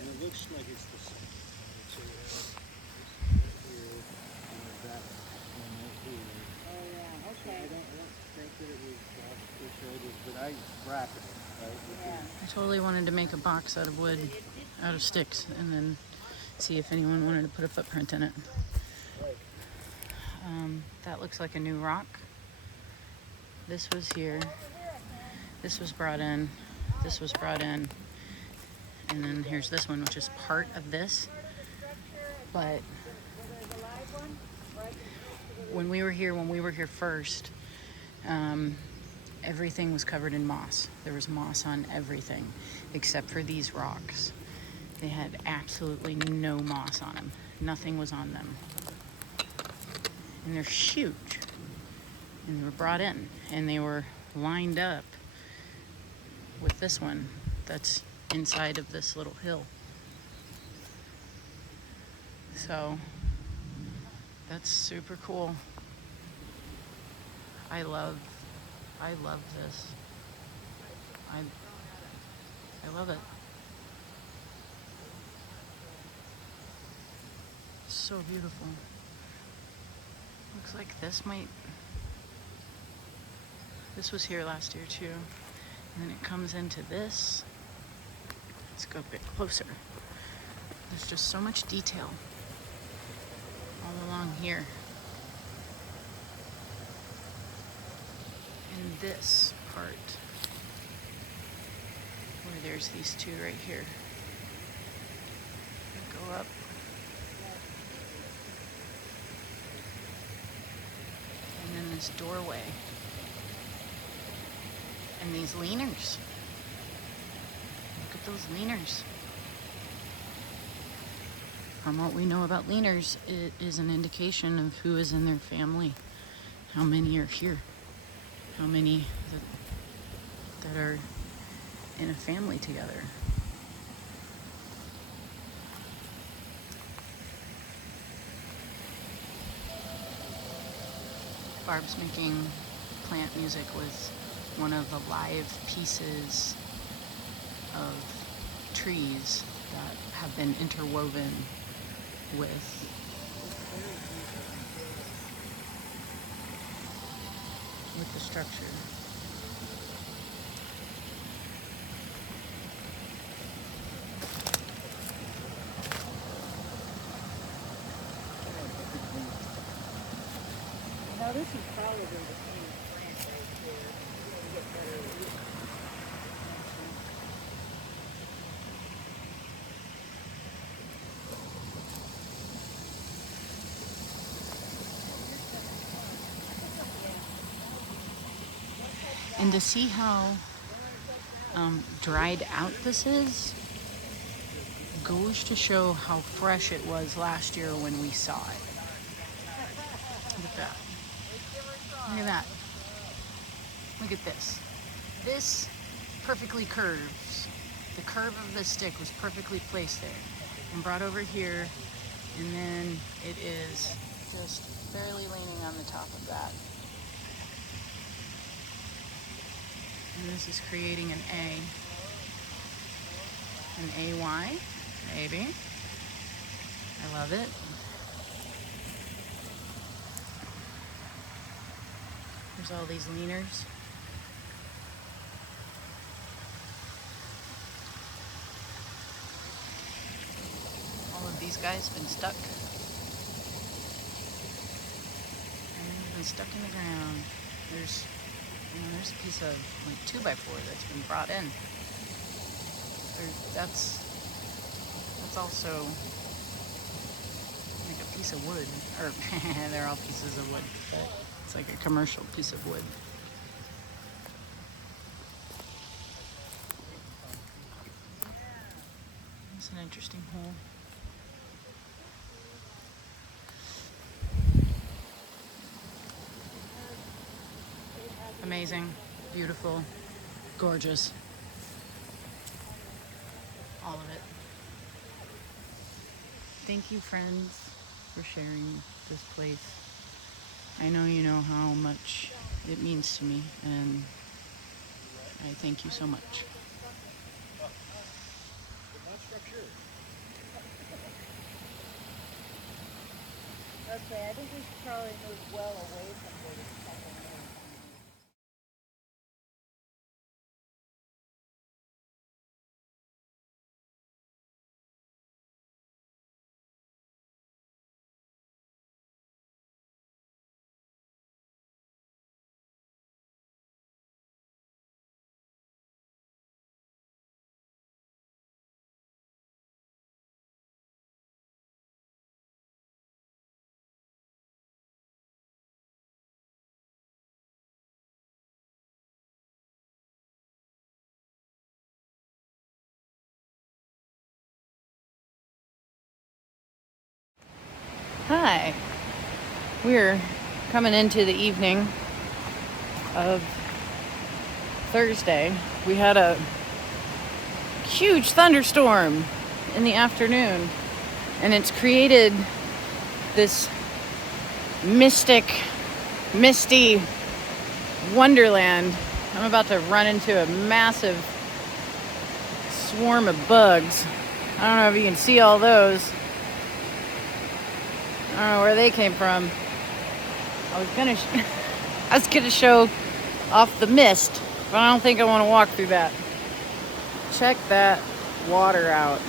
And it looks like it's the same. So you have this here, and that one right here. Oh yeah, So okay. I don't think that it was shaded, but I bracketed it, right? Yeah. I totally wanted to make a box out of wood, out of sticks, and then see if anyone wanted to put a footprint in it. That looks like a new rock. This was here. This was brought in. This was brought in. And then here's this one, which is part of this. But when we were here first, everything was covered in moss. There was moss on everything except for these rocks. They had absolutely no moss on them. Nothing was on them. And they're huge. And they were brought in, and they were lined up with this one that's inside of this little hill. So that's super cool. I love this. I love it. So beautiful. Looks like this was here last year too. And then it comes into this. Let's go a bit closer. There's just so much detail all along here. And this part, where there's these two right here. Go up. And then this doorway. And these leaners. Look at those leaners. From what we know about leaners, it is an indication of who is in their family. How many are here. How many that are in a family together. Barb's making plant music with one of the live pieces of trees that have been interwoven with with the structure. Now this is probably the same plant right here. We're gonna get better reach. And to see how dried out this is goes to show how fresh it was last year when we saw it. Look at that. Look at that. Look at this. This perfectly curves. The curve of this stick was perfectly placed there and brought over here, and then it is just barely leaning on the top of that. And this is creating an A. An AY, maybe. I love it. There's all these leaners. All of these guys been stuck. And they've been stuck in the ground. There's a piece of like 2x4 that's been brought in. That's also like a piece of wood, or they're all pieces of wood, but it's like a commercial piece of wood. It's an interesting hole. Amazing, beautiful, gorgeous. All of it. Thank you, friends, for sharing this place. I know you know how much it means to me, and I thank you so much. Okay, I think we should probably move well away from where this second one. Hi. We're coming into the evening of Thursday. We had a huge thunderstorm in the afternoon, and it's created this misty wonderland. I'm about to run into a massive swarm of bugs. I don't know if you can see all those. I don't know where they came from. I was gonna show off the mist, but I don't think I want to walk through that. Check that water out.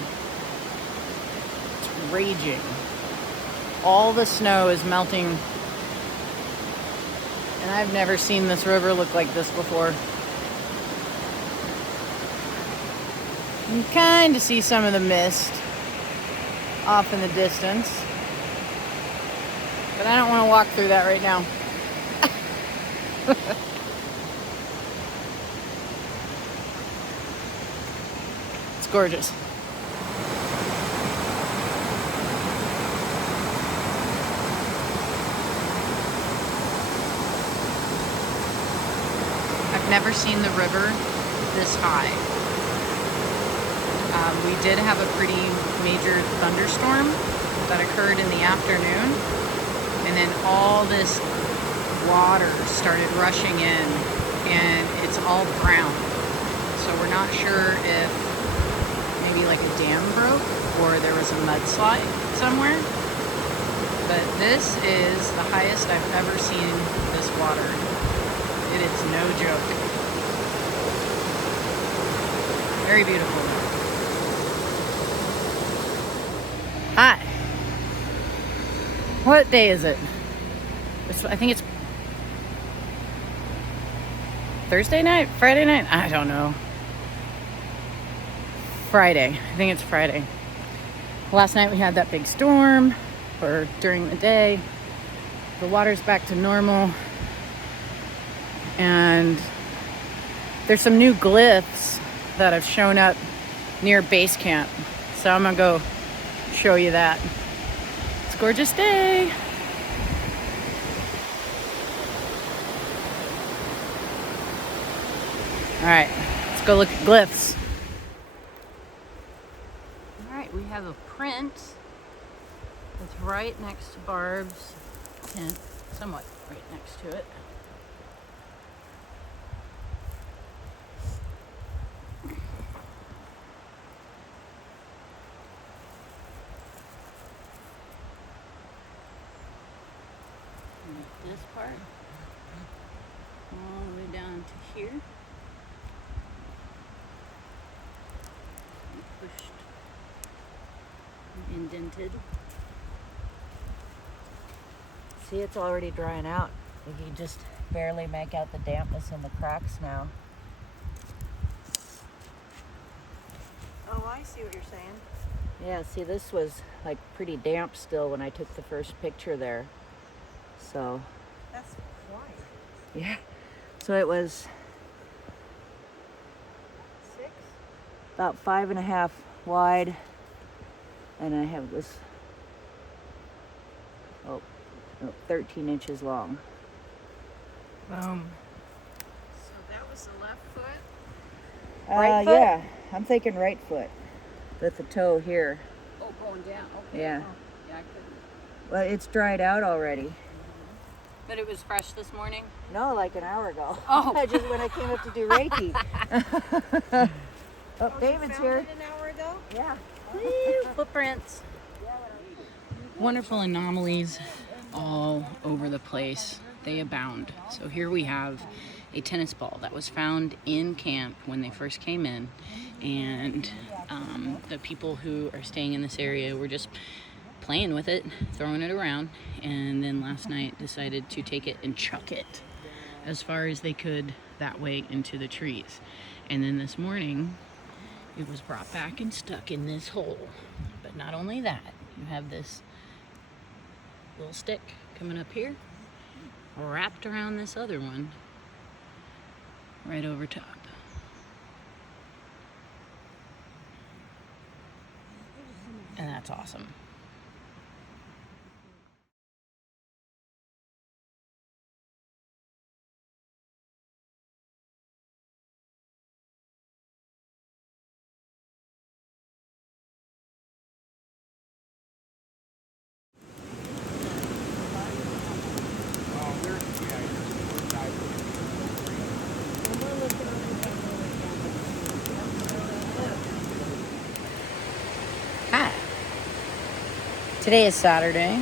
It's raging. All the snow is melting, and I've never seen this river look like this before. You can kind of see some of the mist off in the distance. But I don't want to walk through that right now. It's gorgeous. I've never seen the river this high. We did have a pretty major thunderstorm that occurred in the afternoon. And then all this water started rushing in, and it's all brown. So we're not sure if maybe like a dam broke or there was a mudslide somewhere. But this is the highest I've ever seen this water. It is no joke. Very beautiful. Hi. What day is it? I think it's Thursday night? Friday night? I don't know. Friday. I think it's Friday. Last night we had that big storm, or during the day. The water's back to normal. And there's some new glyphs that have shown up near base camp. So I'm gonna go show you that. It's a gorgeous day. All right, let's go look at glyphs. All right, we have a print that's right next to Barb's tent, somewhat right next to it. This part, all the way down to here. Pushed, indented. See, it's already drying out. You can just barely make out the dampness in the cracks now. Oh, I see what you're saying. Yeah, see, this was like pretty damp still when I took the first picture there. So, That's why. yeah. So it was 6? about 5.5 wide, and I have this 13 inches long. Boom. So that was the left foot? Right foot? Yeah, I'm thinking right foot with the toe here. Oh, going down. Okay. Yeah. Oh, yeah, I couldn't. Well, it's dried out already. But it was fresh this morning? No, like an hour ago. Oh. Just when I came up to do Reiki. Oh, David's You here. found it an hour ago? Yeah. Footprints. Wonderful anomalies all over the place. They abound. So here we have a tennis ball that was found in camp when they first came in, and the people who are staying in this area were just playing with it, throwing it around, and then last night decided to take it and chuck it as far as they could that way into the trees. And then this morning it was brought back and stuck in this hole. But not only that, you have this little stick coming up here, wrapped around this other one right over top. And that's awesome. Hi. Today is Saturday.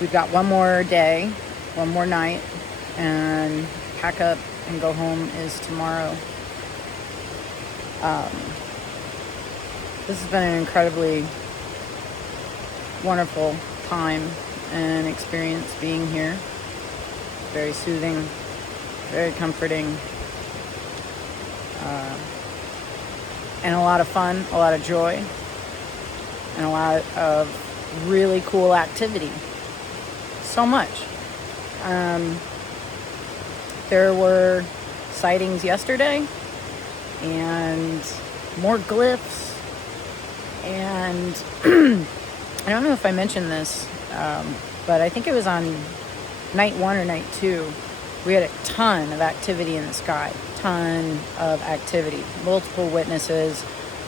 We've got one more day, one more night, and pack up and go home is tomorrow. This has been an incredibly wonderful time and experience being here. Very soothing, very comforting, and a lot of fun, a lot of joy, and a lot of really cool activity. So much. There were sightings yesterday, and more glyphs, and I don't know if I mentioned this, but I think it was on night 1 or night 2. We had a ton of activity in the sky, ton of activity, multiple witnesses.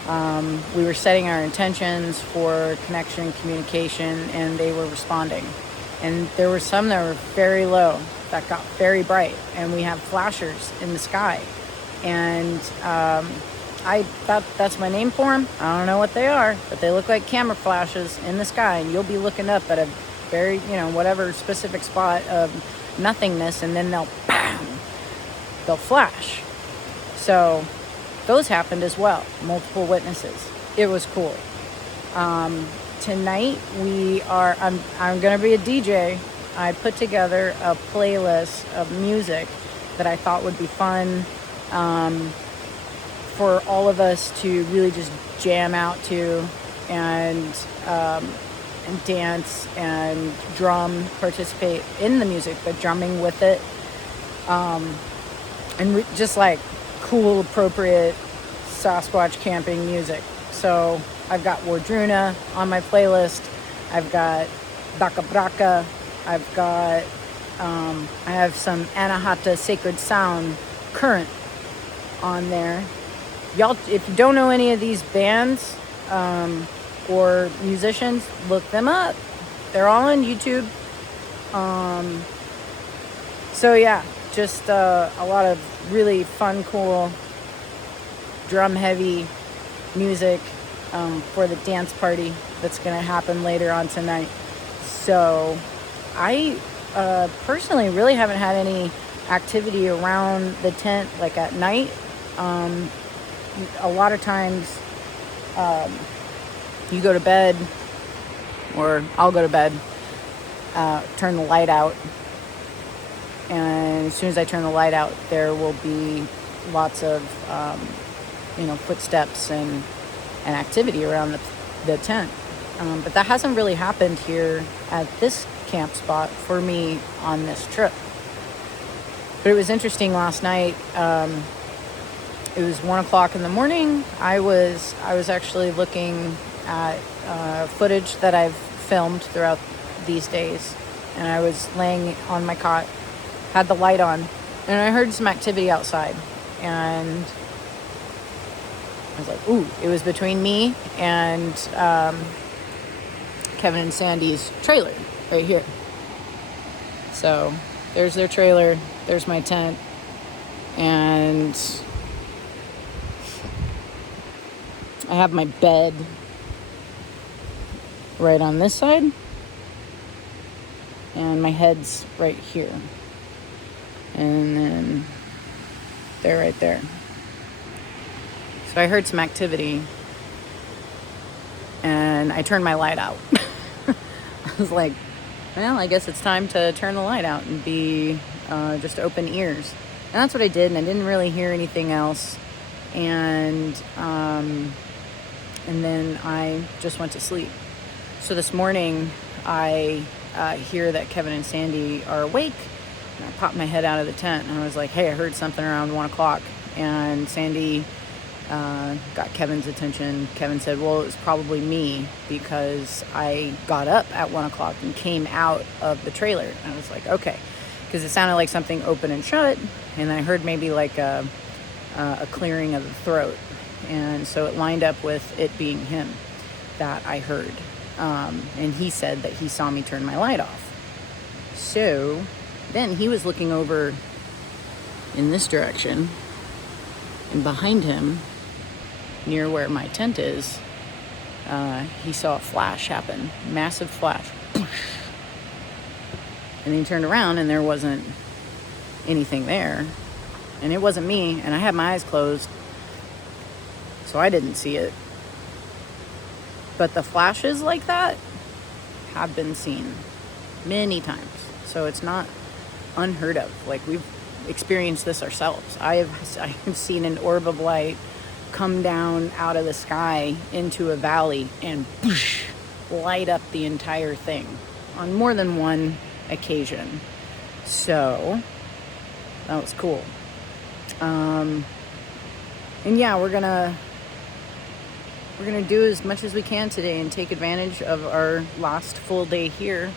We were setting our intentions for connection, communication, and they were responding. And there were some that were very low, that got very bright, and we have flashers in the sky. And that's my name for them. I don't know what they are, but they look like camera flashes in the sky, and you'll be looking up at a very, whatever specific spot of nothingness, and then they'll flash. So those happened as well, multiple witnesses. It was cool. Tonight I'm going to be a DJ. I put together a playlist of music that I thought would be fun for all of us to really just jam out to and dance and drum, participate in the music, but drumming with it. And just like cool, appropriate Sasquatch camping music. So I've got Wardruna on my playlist. I've got Baka Braka. I've got, I have some Anahata Sacred Sound Current on there. Y'all, if you don't know any of these bands or musicians, look them up. They're all on YouTube. So yeah, just a lot of really fun, cool, drum-heavy music for the dance party that's going to happen later on tonight. So I personally really haven't had any activity around the tent like at night. A lot of times you go to bed, or I'll go to bed, turn the light out, and as soon as I turn the light out, there will be lots of footsteps and activity around the tent. But that hasn't really happened here at this camp spot for me on this trip. But it was interesting last night. It was 1:00 in the morning. I was actually looking at footage that I've filmed throughout these days, and I was laying on my cot, had the light on, and I heard some activity outside, and I was like, ooh, it was between me and Kevin and Sandy's trailer right here. So there's their trailer, there's my tent, and I have my bed right on this side, and my head's right here, and then they're right there. So I heard some activity, and I turned my light out. I was like, well, I guess it's time to turn the light out and be just open ears. And that's what I did, and I didn't really hear anything else. And then I just went to sleep. So this morning, I hear that Kevin and Sandy are awake. And I popped my head out of the tent, and I was like, hey, I heard something around 1:00. And Sandy got Kevin's attention. Kevin said, well, it was probably me, because I got up at 1:00 and came out of the trailer. And I was like, okay, because it sounded like something open and shut, and I heard maybe like a clearing of the throat. And so it lined up with it being him that I heard. And he said that he saw me turn my light off. So then he was looking over in this direction, and behind him, near where my tent is, he saw a flash happen, massive flash. And he turned around, and there wasn't anything there, and it wasn't me, and I had my eyes closed, so I didn't see it. But the flashes like that have been seen many times, so it's not unheard of. Like, we've experienced this ourselves. I have seen an orb of light come down out of the sky into a valley and light up the entire thing on more than one occasion. So that was cool. And yeah, we're gonna do as much as we can today and take advantage of our last full day here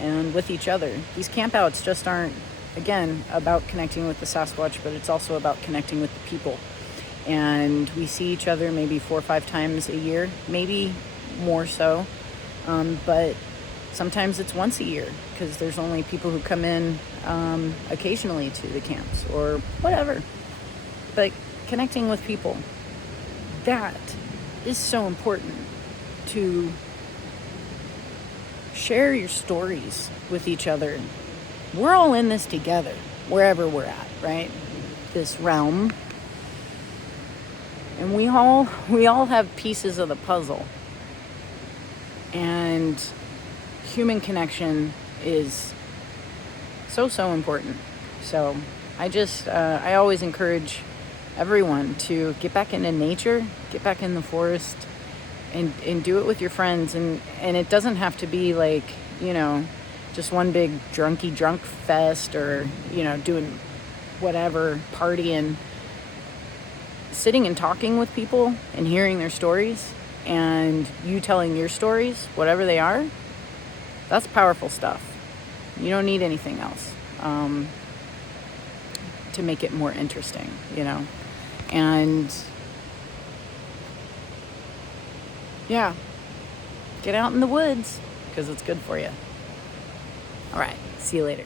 and with each other. These campouts just aren't, again, about connecting with the Sasquatch, but it's also about connecting with the people. And we see each other maybe 4 or 5 times a year, maybe more so. But sometimes it's once a year, because there's only people who come in occasionally to the camps or whatever. But connecting with people, that is so important to share your stories with each other. We're all in this together, wherever we're at, right? This realm. And we all have pieces of the puzzle. And human connection is so important. So I always encourage everyone to get back into nature, get back in the forest, and do it with your friends. And it doesn't have to be like, just one big drunk fest, or, doing whatever, partying. Sitting and talking with people and hearing their stories, and you telling your stories, whatever they are, that's powerful stuff. You don't need anything else to make it more interesting, And yeah, get out in the woods because it's good for you. All right, see you later.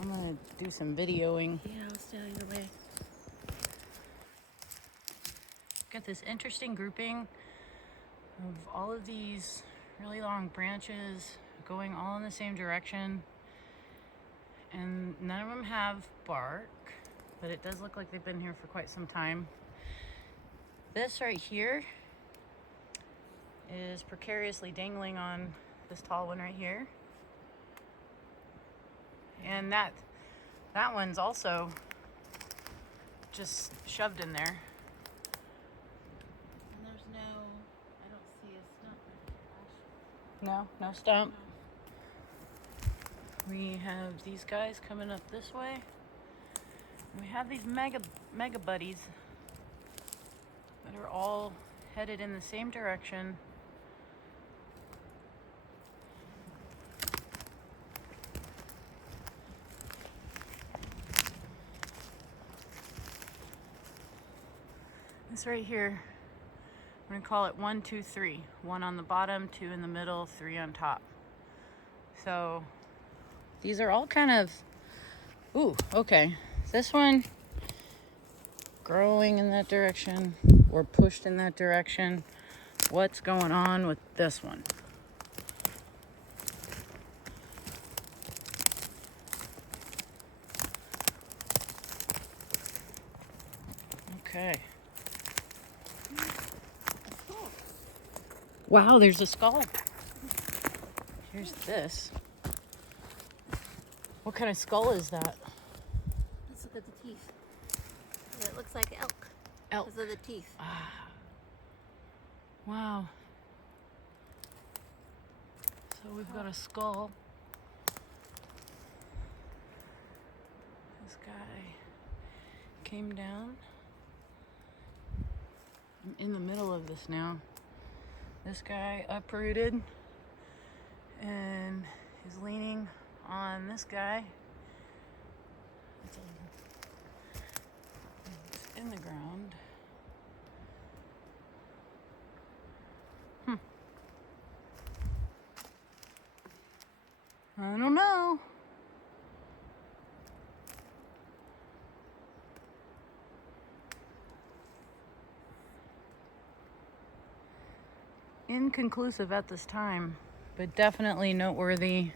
I'm gonna do some videoing. Yeah, I'll stay out of your way. Got this interesting grouping of all of these really long branches going all in the same direction, and none of them have bark, but it does look like they've been here for quite some time. This right here is precariously dangling on this tall one right here, and that one's also just shoved in there. I don't see a stump. No stump. We have these guys coming up this way. We have these mega buddies that are all headed in the same direction. This right here, I'm gonna call it 1, 2, 3. 1 on the bottom, 2 in the middle, 3 on top. So these are all kind of, okay. This one growing in that direction or pushed in that direction. What's going on with this one? Okay. Wow, there's a skull. Here's this. What kind of skull is that? Let's look at the teeth. It looks like elk. Elk. Because of the teeth. Wow. So we've got a skull. This guy came down. I'm in the middle of this now. This guy uprooted and is leaning on this guy. It's in the ground. I don't know. Inconclusive at this time, but definitely noteworthy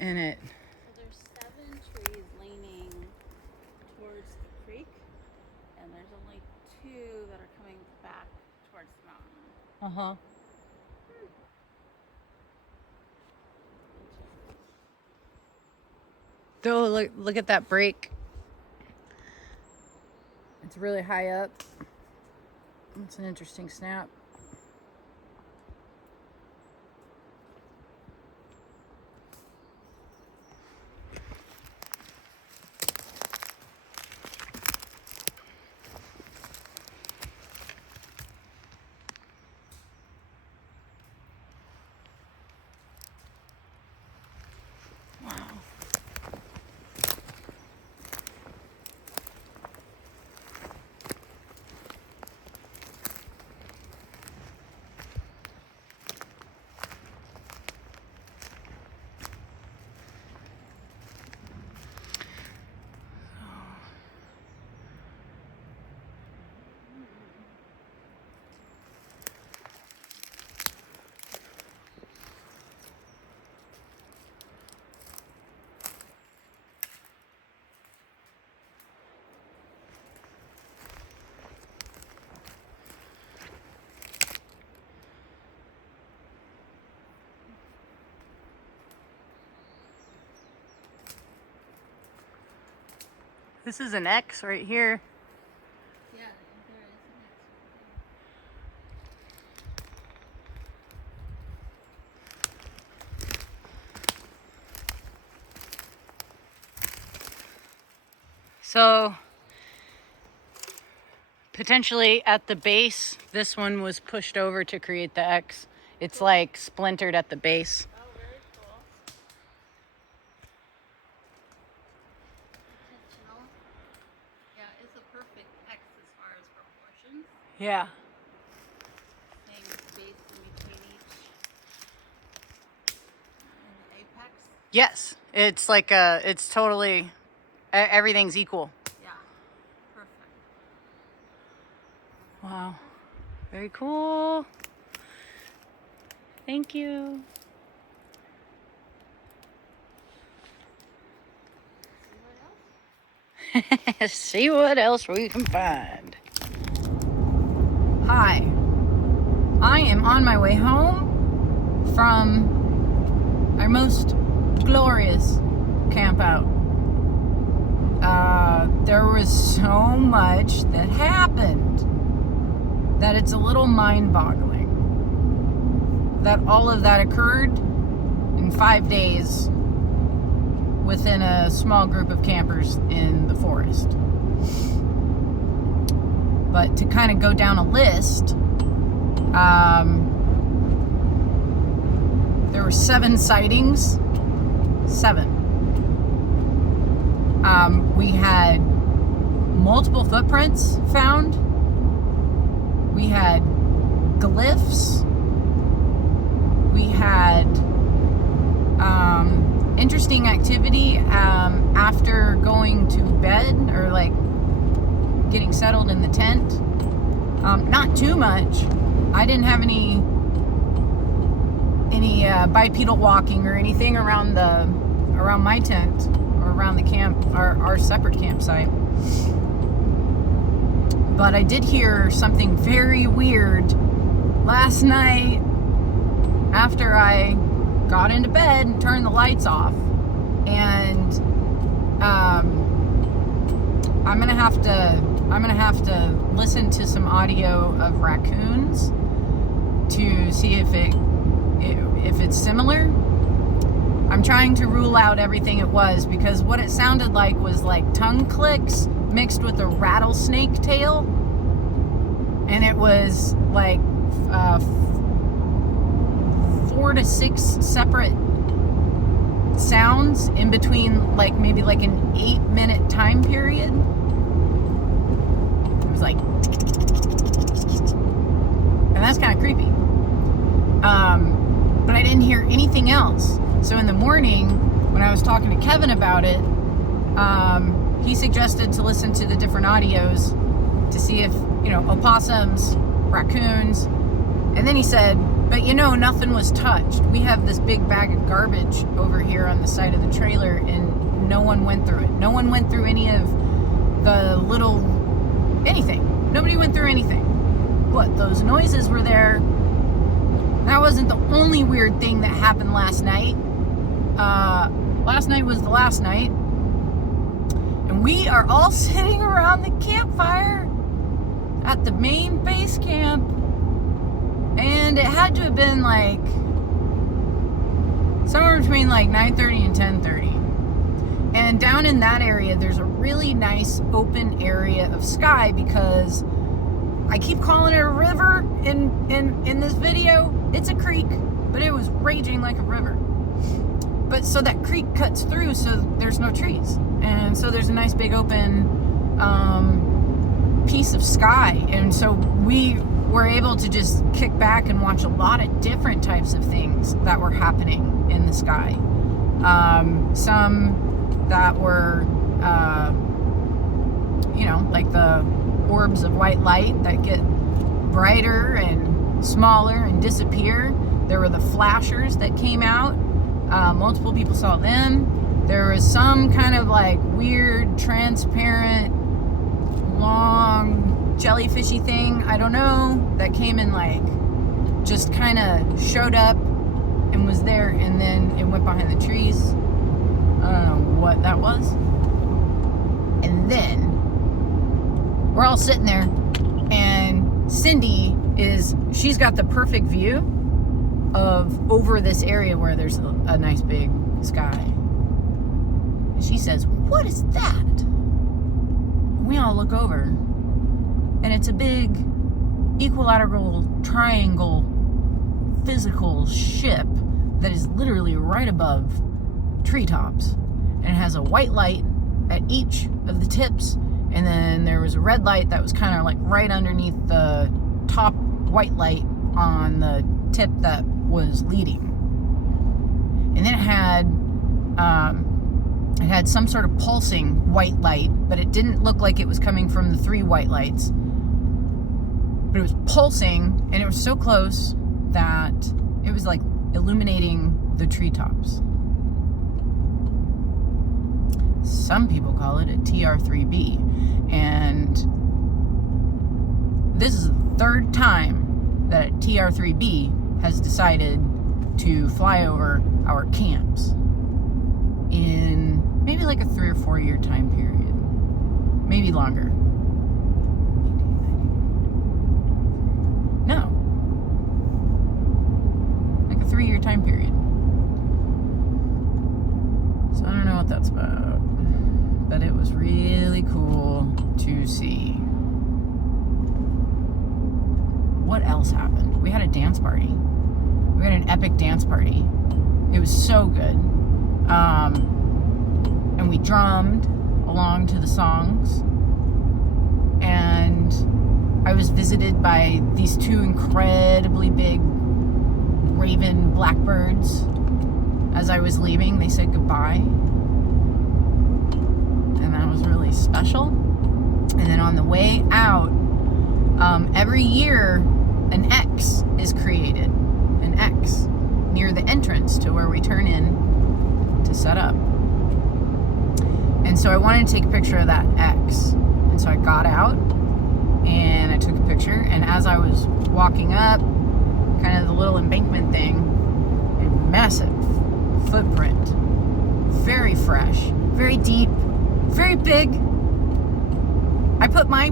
in it. So there's 7 trees leaning towards the creek, and there's only 2 that are coming back towards the mountain. Uh-huh. Oh, look at that break. It's really high up. It's an interesting snap. This is an X right here. Yeah, there is an So potentially at the base, this one was pushed over to create the X. It's like splintered at the base. Oh, very cool. Intentional. Yeah, it's a perfect X as far as proportions. Yeah. Same space in between each. And the apex. Yes. It's like it's totally, everything's equal. Yeah. Perfect. Wow. Very cool. Thank you. See what else? See what else we can find. Hi. I am on my way home from our most glorious camp out. There was so much that happened that it's a little mind-boggling that all of that occurred in 5 days within a small group of campers in the forest. But to kind of go down a list, there were 7 sightings. 7. We had multiple footprints found. We had glyphs. We had interesting activity after going to bed or like getting settled in the tent. Not too much. I didn't have any bipedal walking or anything around my tent or around the camp, our separate campsite. But I did hear something very weird last night after I got into bed and turned the lights off. And I'm gonna have to listen to some audio of raccoons to see if it's similar. I'm trying to rule out everything it was, because what it sounded like was like tongue clicks mixed with a rattlesnake tail, and it was like 4 to 6 separate sounds in between, like maybe like an 8-minute time period. It was like, and that's kind of creepy. But I didn't hear anything else. So in the morning, when I was talking to Kevin about it, he suggested to listen to the different audios to see if, opossums, raccoons, and then he said, but nothing was touched. We have this big bag of garbage over here on the side of the trailer, and no one went through it. No one went through any of the anything. Nobody went through anything. But those noises were there. That wasn't the only weird thing that happened last night. Last night was the last night. And we are all sitting around the campfire at the main base camp. And it had to have been like somewhere between like 9:30 and 10:30. And down in that area, there's a really nice open area of sky, because I keep calling it a river in this video. It's a creek, but it was raging like a river. But so that creek cuts through, so there's no trees. And so there's a nice big open piece of sky. And so we were able to just kick back and watch a lot of different types of things that were happening in the sky. Some that were, like the orbs of white light that get brighter and smaller and disappear. There were the flashers that came out. Multiple people saw them. There was some kind of like weird, transparent, long, jellyfishy thing, I don't know, that came and like just kind of showed up and was there, and then it went behind the trees. I don't know what that was. And then we're all sitting there, and Cindy she's got the perfect view of over this area where there's a nice big sky. And she says, "What is that?" And we all look over, and it's a big equilateral triangle physical ship that is literally right above treetops, and it has a white light at each of the tips, and then there was a red light that was kind of like right underneath the top white light on the tip that was leading. And then it had some sort of pulsing white light, but it didn't look like it was coming from the 3 white lights, but it was pulsing, and it was so close that it was like illuminating the treetops. Some people call it a TR3B, and this is the 3rd time that a TR3B has decided to fly over our camps in maybe like a 3 or 4 year time period, maybe longer. No, like a 3 year time period. So I don't know what that's about, but it was really cool to see. What else happened? We had a dance party. We had an epic dance party. It was so good. And we drummed along to the songs. And I was visited by these 2 incredibly big raven blackbirds. As I was leaving, they said goodbye. And that was really special. And then on the way out, every year, an X is created. An X near the entrance to where we turn in to set up. And so I wanted to take a picture of that X. And so I got out and I took a picture. And as I was walking up, kind of the little embankment thing, a massive footprint. Very fresh, very deep, very big. I put my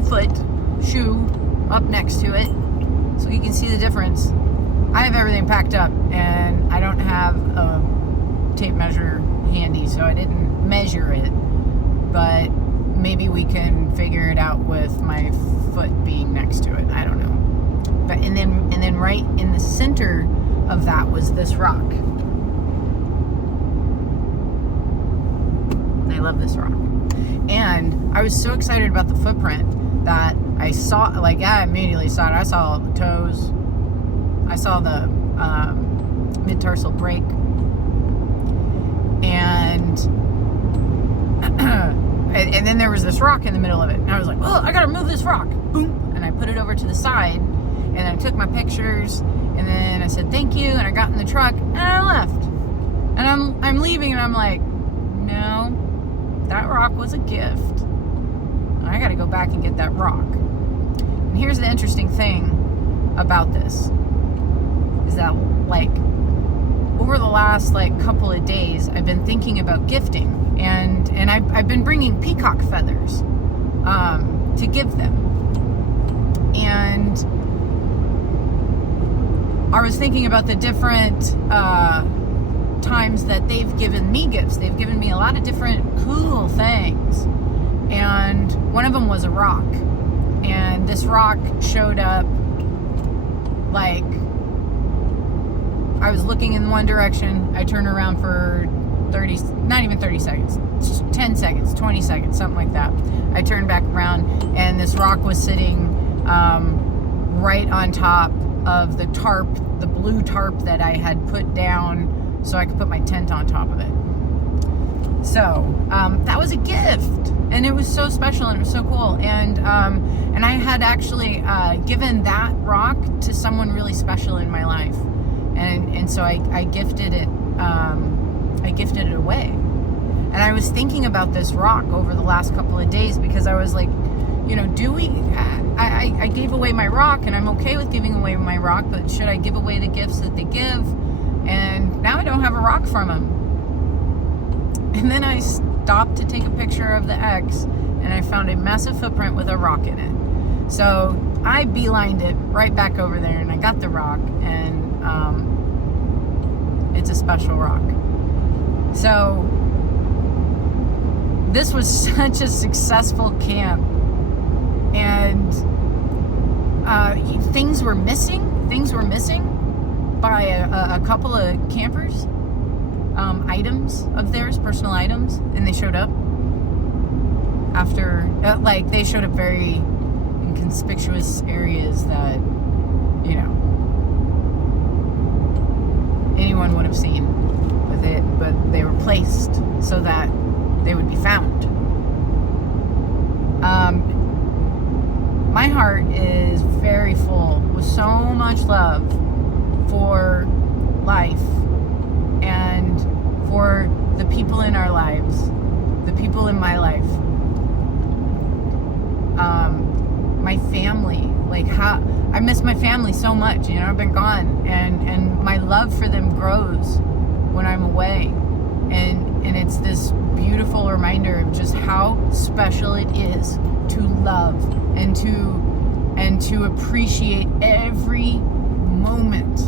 foot, shoe, up next to it so you can see the difference. I have everything packed up and I don't have a tape measure handy, so I didn't measure it, but maybe we can figure it out with my foot being next to it. I don't know. But and then right in the center of that was this rock. I love this rock. And I was so excited about the footprint that I saw, like, I immediately saw it. I saw the toes. I saw the mid-tarsal break. And and then there was this rock in the middle of it. And I was like, oh, I gotta move this rock. Boom. And I put it over to the side. And I took my pictures. And then I said, thank you. And I got in the truck. And I left. And I'm leaving. And I'm like, no, that rock was a gift. I got to go back and get that rock. And here's the interesting thing about this is that, like, over the last couple of days, I've been thinking about gifting, and I've been bringing peacock feathers to give them. And I was thinking about the different times that they've given me gifts. They've given me a lot of different cool things. And one of them was a rock. And this rock showed up, like, I was looking in one direction. I turned around for 30, not even 30 seconds, 10 seconds, 20 seconds, something like that. I turned back around and this rock was sitting right on top of the tarp, the blue tarp that I had put down so I could put my tent on top of it. So that was a gift, and it was so special, and it was so cool. And I had actually given that rock to someone really special in my life, and so I gifted it. I gifted it away. And I was thinking about this rock over the last couple of days because I was like, you know, I gave away my rock, and I'm okay with giving away my rock, but should I give away the gifts that they give? And now I don't have a rock from them. And then I stopped to take a picture of the X, and I found a massive footprint with a rock in it. So I beelined it right back over there, and I got the rock, and it's a special rock. So this was such a successful camp, and things were missing by a couple of campers, items of theirs, personal items, and they showed up after, they showed up very inconspicuous areas that, you know, anyone would have seen with it, but they were placed so that they would be found. My heart is very full with so much love for life and for the people in our lives, the people in my life, my family. Like, how I miss my family so much, you know. I've been gone, and my love for them grows when I'm away, and it's this beautiful reminder of just how special it is to love and to appreciate every moment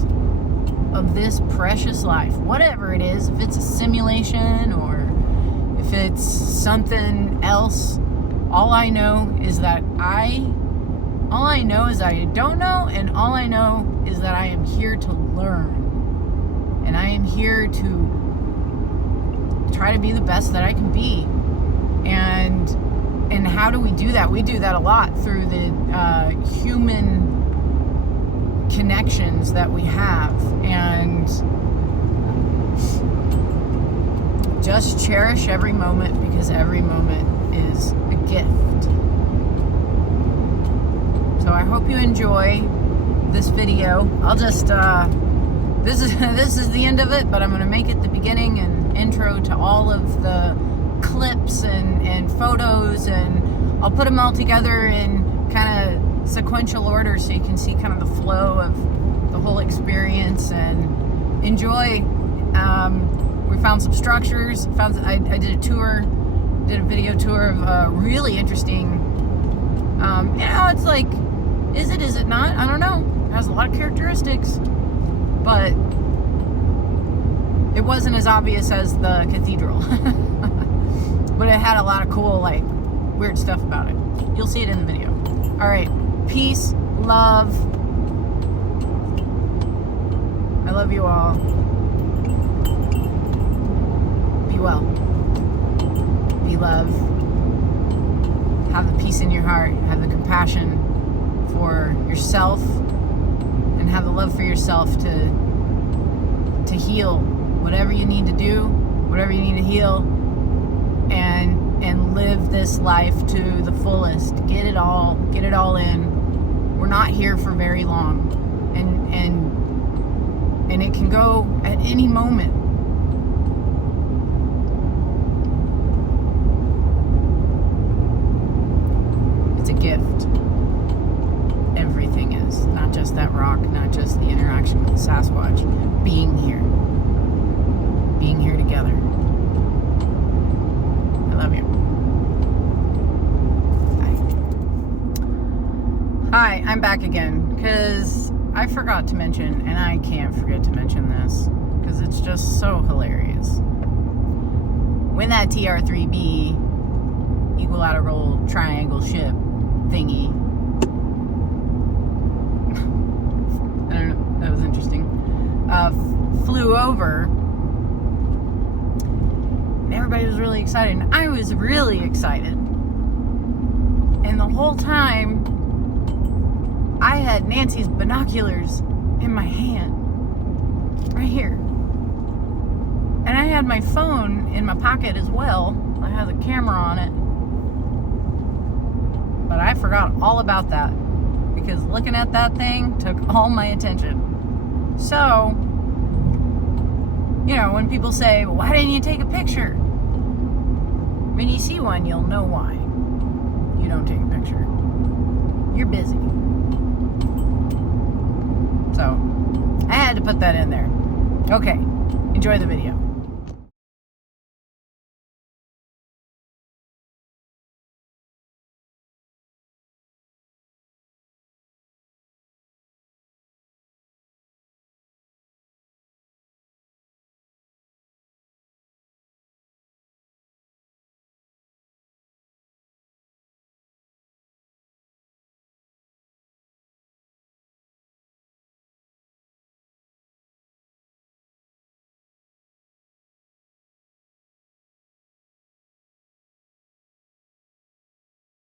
of this precious life, whatever it is. If it's a simulation or if it's something else, all I know is I don't know, and all I know is that I am here to learn, and I am here to try to be the best that I can be. And how do we do that? We do that a lot through the human connections that we have, and just cherish every moment, because every moment is a gift. So I hope you enjoy this video. I'll just this is the end of it, but I'm going to make it the beginning and intro to all of the clips and photos, and I'll put them all together in kind of sequential order so you can see kind of the flow of the whole experience and enjoy. We found some structures. I did a video tour of a really interesting, it's like, is it not? I don't know. It has a lot of characteristics, but it wasn't as obvious as the cathedral. But it had a lot of cool, like, weird stuff about it. You'll see it in the video. All right. Peace, love. I love you all. Be well. Be love. Have the peace in your heart. Have the compassion for yourself, and have the love for yourself to heal whatever you need to do, whatever you need to heal, and live this life to the fullest. Get it all in. We're not here for very long, and it can go at any moment. It's a gift. Everything is, not just that rock, not just the interaction with the Sasquatch. Being here together. I love you. Bye. Hi, I'm back again because I forgot to mention, and I can't forget to mention this because it's just so hilarious. When that TR-3B equilateral triangle ship thingy, I don't know, that was interesting, flew over, and everybody was really excited, and I was really excited, and the whole time I had Nancy's binoculars in my hand, right here, and I had my phone in my pocket as well. I had the camera on it, but I forgot all about that because looking at that thing took all my attention. So, you know, when people say, well, why didn't you take a picture? When you see one, you'll know why you don't take a picture. You're busy. So, I had to put that in there. Okay, enjoy the video.